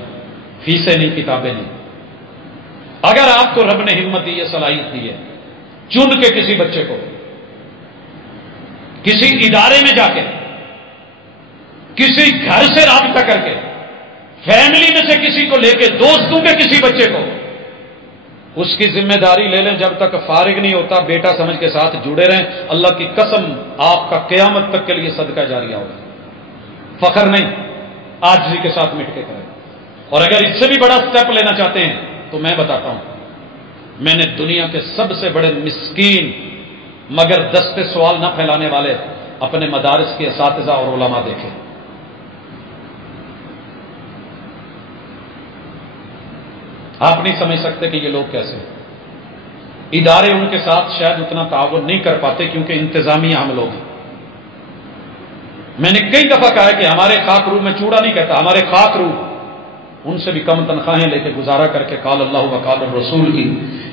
فیسیں نہیں، کتابیں نہیں۔ اگر آپ کو رب نے ہمت دی ہے، صلاحیت دی ہے، چن کے کسی بچے کو کسی ادارے میں جا کے، کسی گھر سے رابطہ کر کے، فیملی میں سے کسی کو لے کے، دوستوں کے کسی بچے کو، اس کی ذمہ داری لے لیں، جب تک فارغ نہیں ہوتا بیٹا سمجھ کے ساتھ جڑے رہیں، اللہ کی قسم آپ کا قیامت تک کے لیے صدقہ جاریہ ہوگا، فخر نہیں، عاجزی کے ساتھ مٹ کے کریں۔ اور اگر اس سے بھی بڑا سٹیپ لینا چاہتے ہیں تو میں بتاتا ہوں، میں نے دنیا کے سب سے بڑے مسکین مگر دستے سوال نہ پھیلانے والے اپنے مدارس کے اساتذہ اور علماء دیکھے۔ آپ نہیں سمجھ سکتے کہ یہ لوگ کیسے، ادارے ان کے ساتھ شاید اتنا تعاون نہیں کر پاتے کیونکہ انتظامیہ ہم لوگ ہیں۔ میں نے کئی دفعہ کہا ہے کہ ہمارے خاک روح، میں چوڑا نہیں کہتا، ہمارے خاک روح ان سے بھی کم تنخواہیں لے کے گزارا کر کے قال اللہ و قال الرسول کی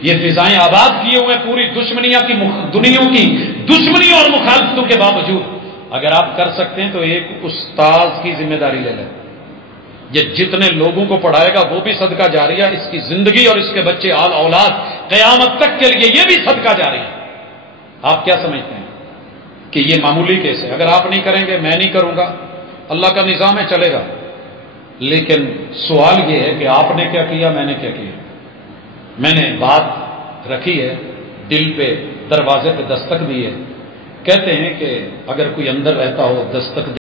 یہ فضائیں آباد کیے ہوئے پوری دنیا کی دشمنیوں اور مخالفتوں کے باوجود اگر آپ کر سکتے ہیں تو ایک استاذ کی ذمہ داری لے لیں، یہ جتنے لوگوں کو پڑھائے گا وہ بھی صدقہ جاریہ، اس کی زندگی اور اس کے بچے آل اولاد قیامت تک کے لیے یہ بھی صدقہ جاری ہے۔ آپ کیا سمجھتے ہیں کہ یہ معمولی کیس ہے؟ اگر آپ نہیں کریں گے میں نہیں کروں گا، اللہ کا نظام ہے، چلے گا۔ لیکن سوال یہ ہے کہ آپ نے کیا کیا، میں نے کیا کیا؟ میں نے بات رکھی ہے، دل پہ دروازے پہ دستک دی ہے۔ کہتے ہیں کہ اگر کوئی اندر رہتا ہو دستک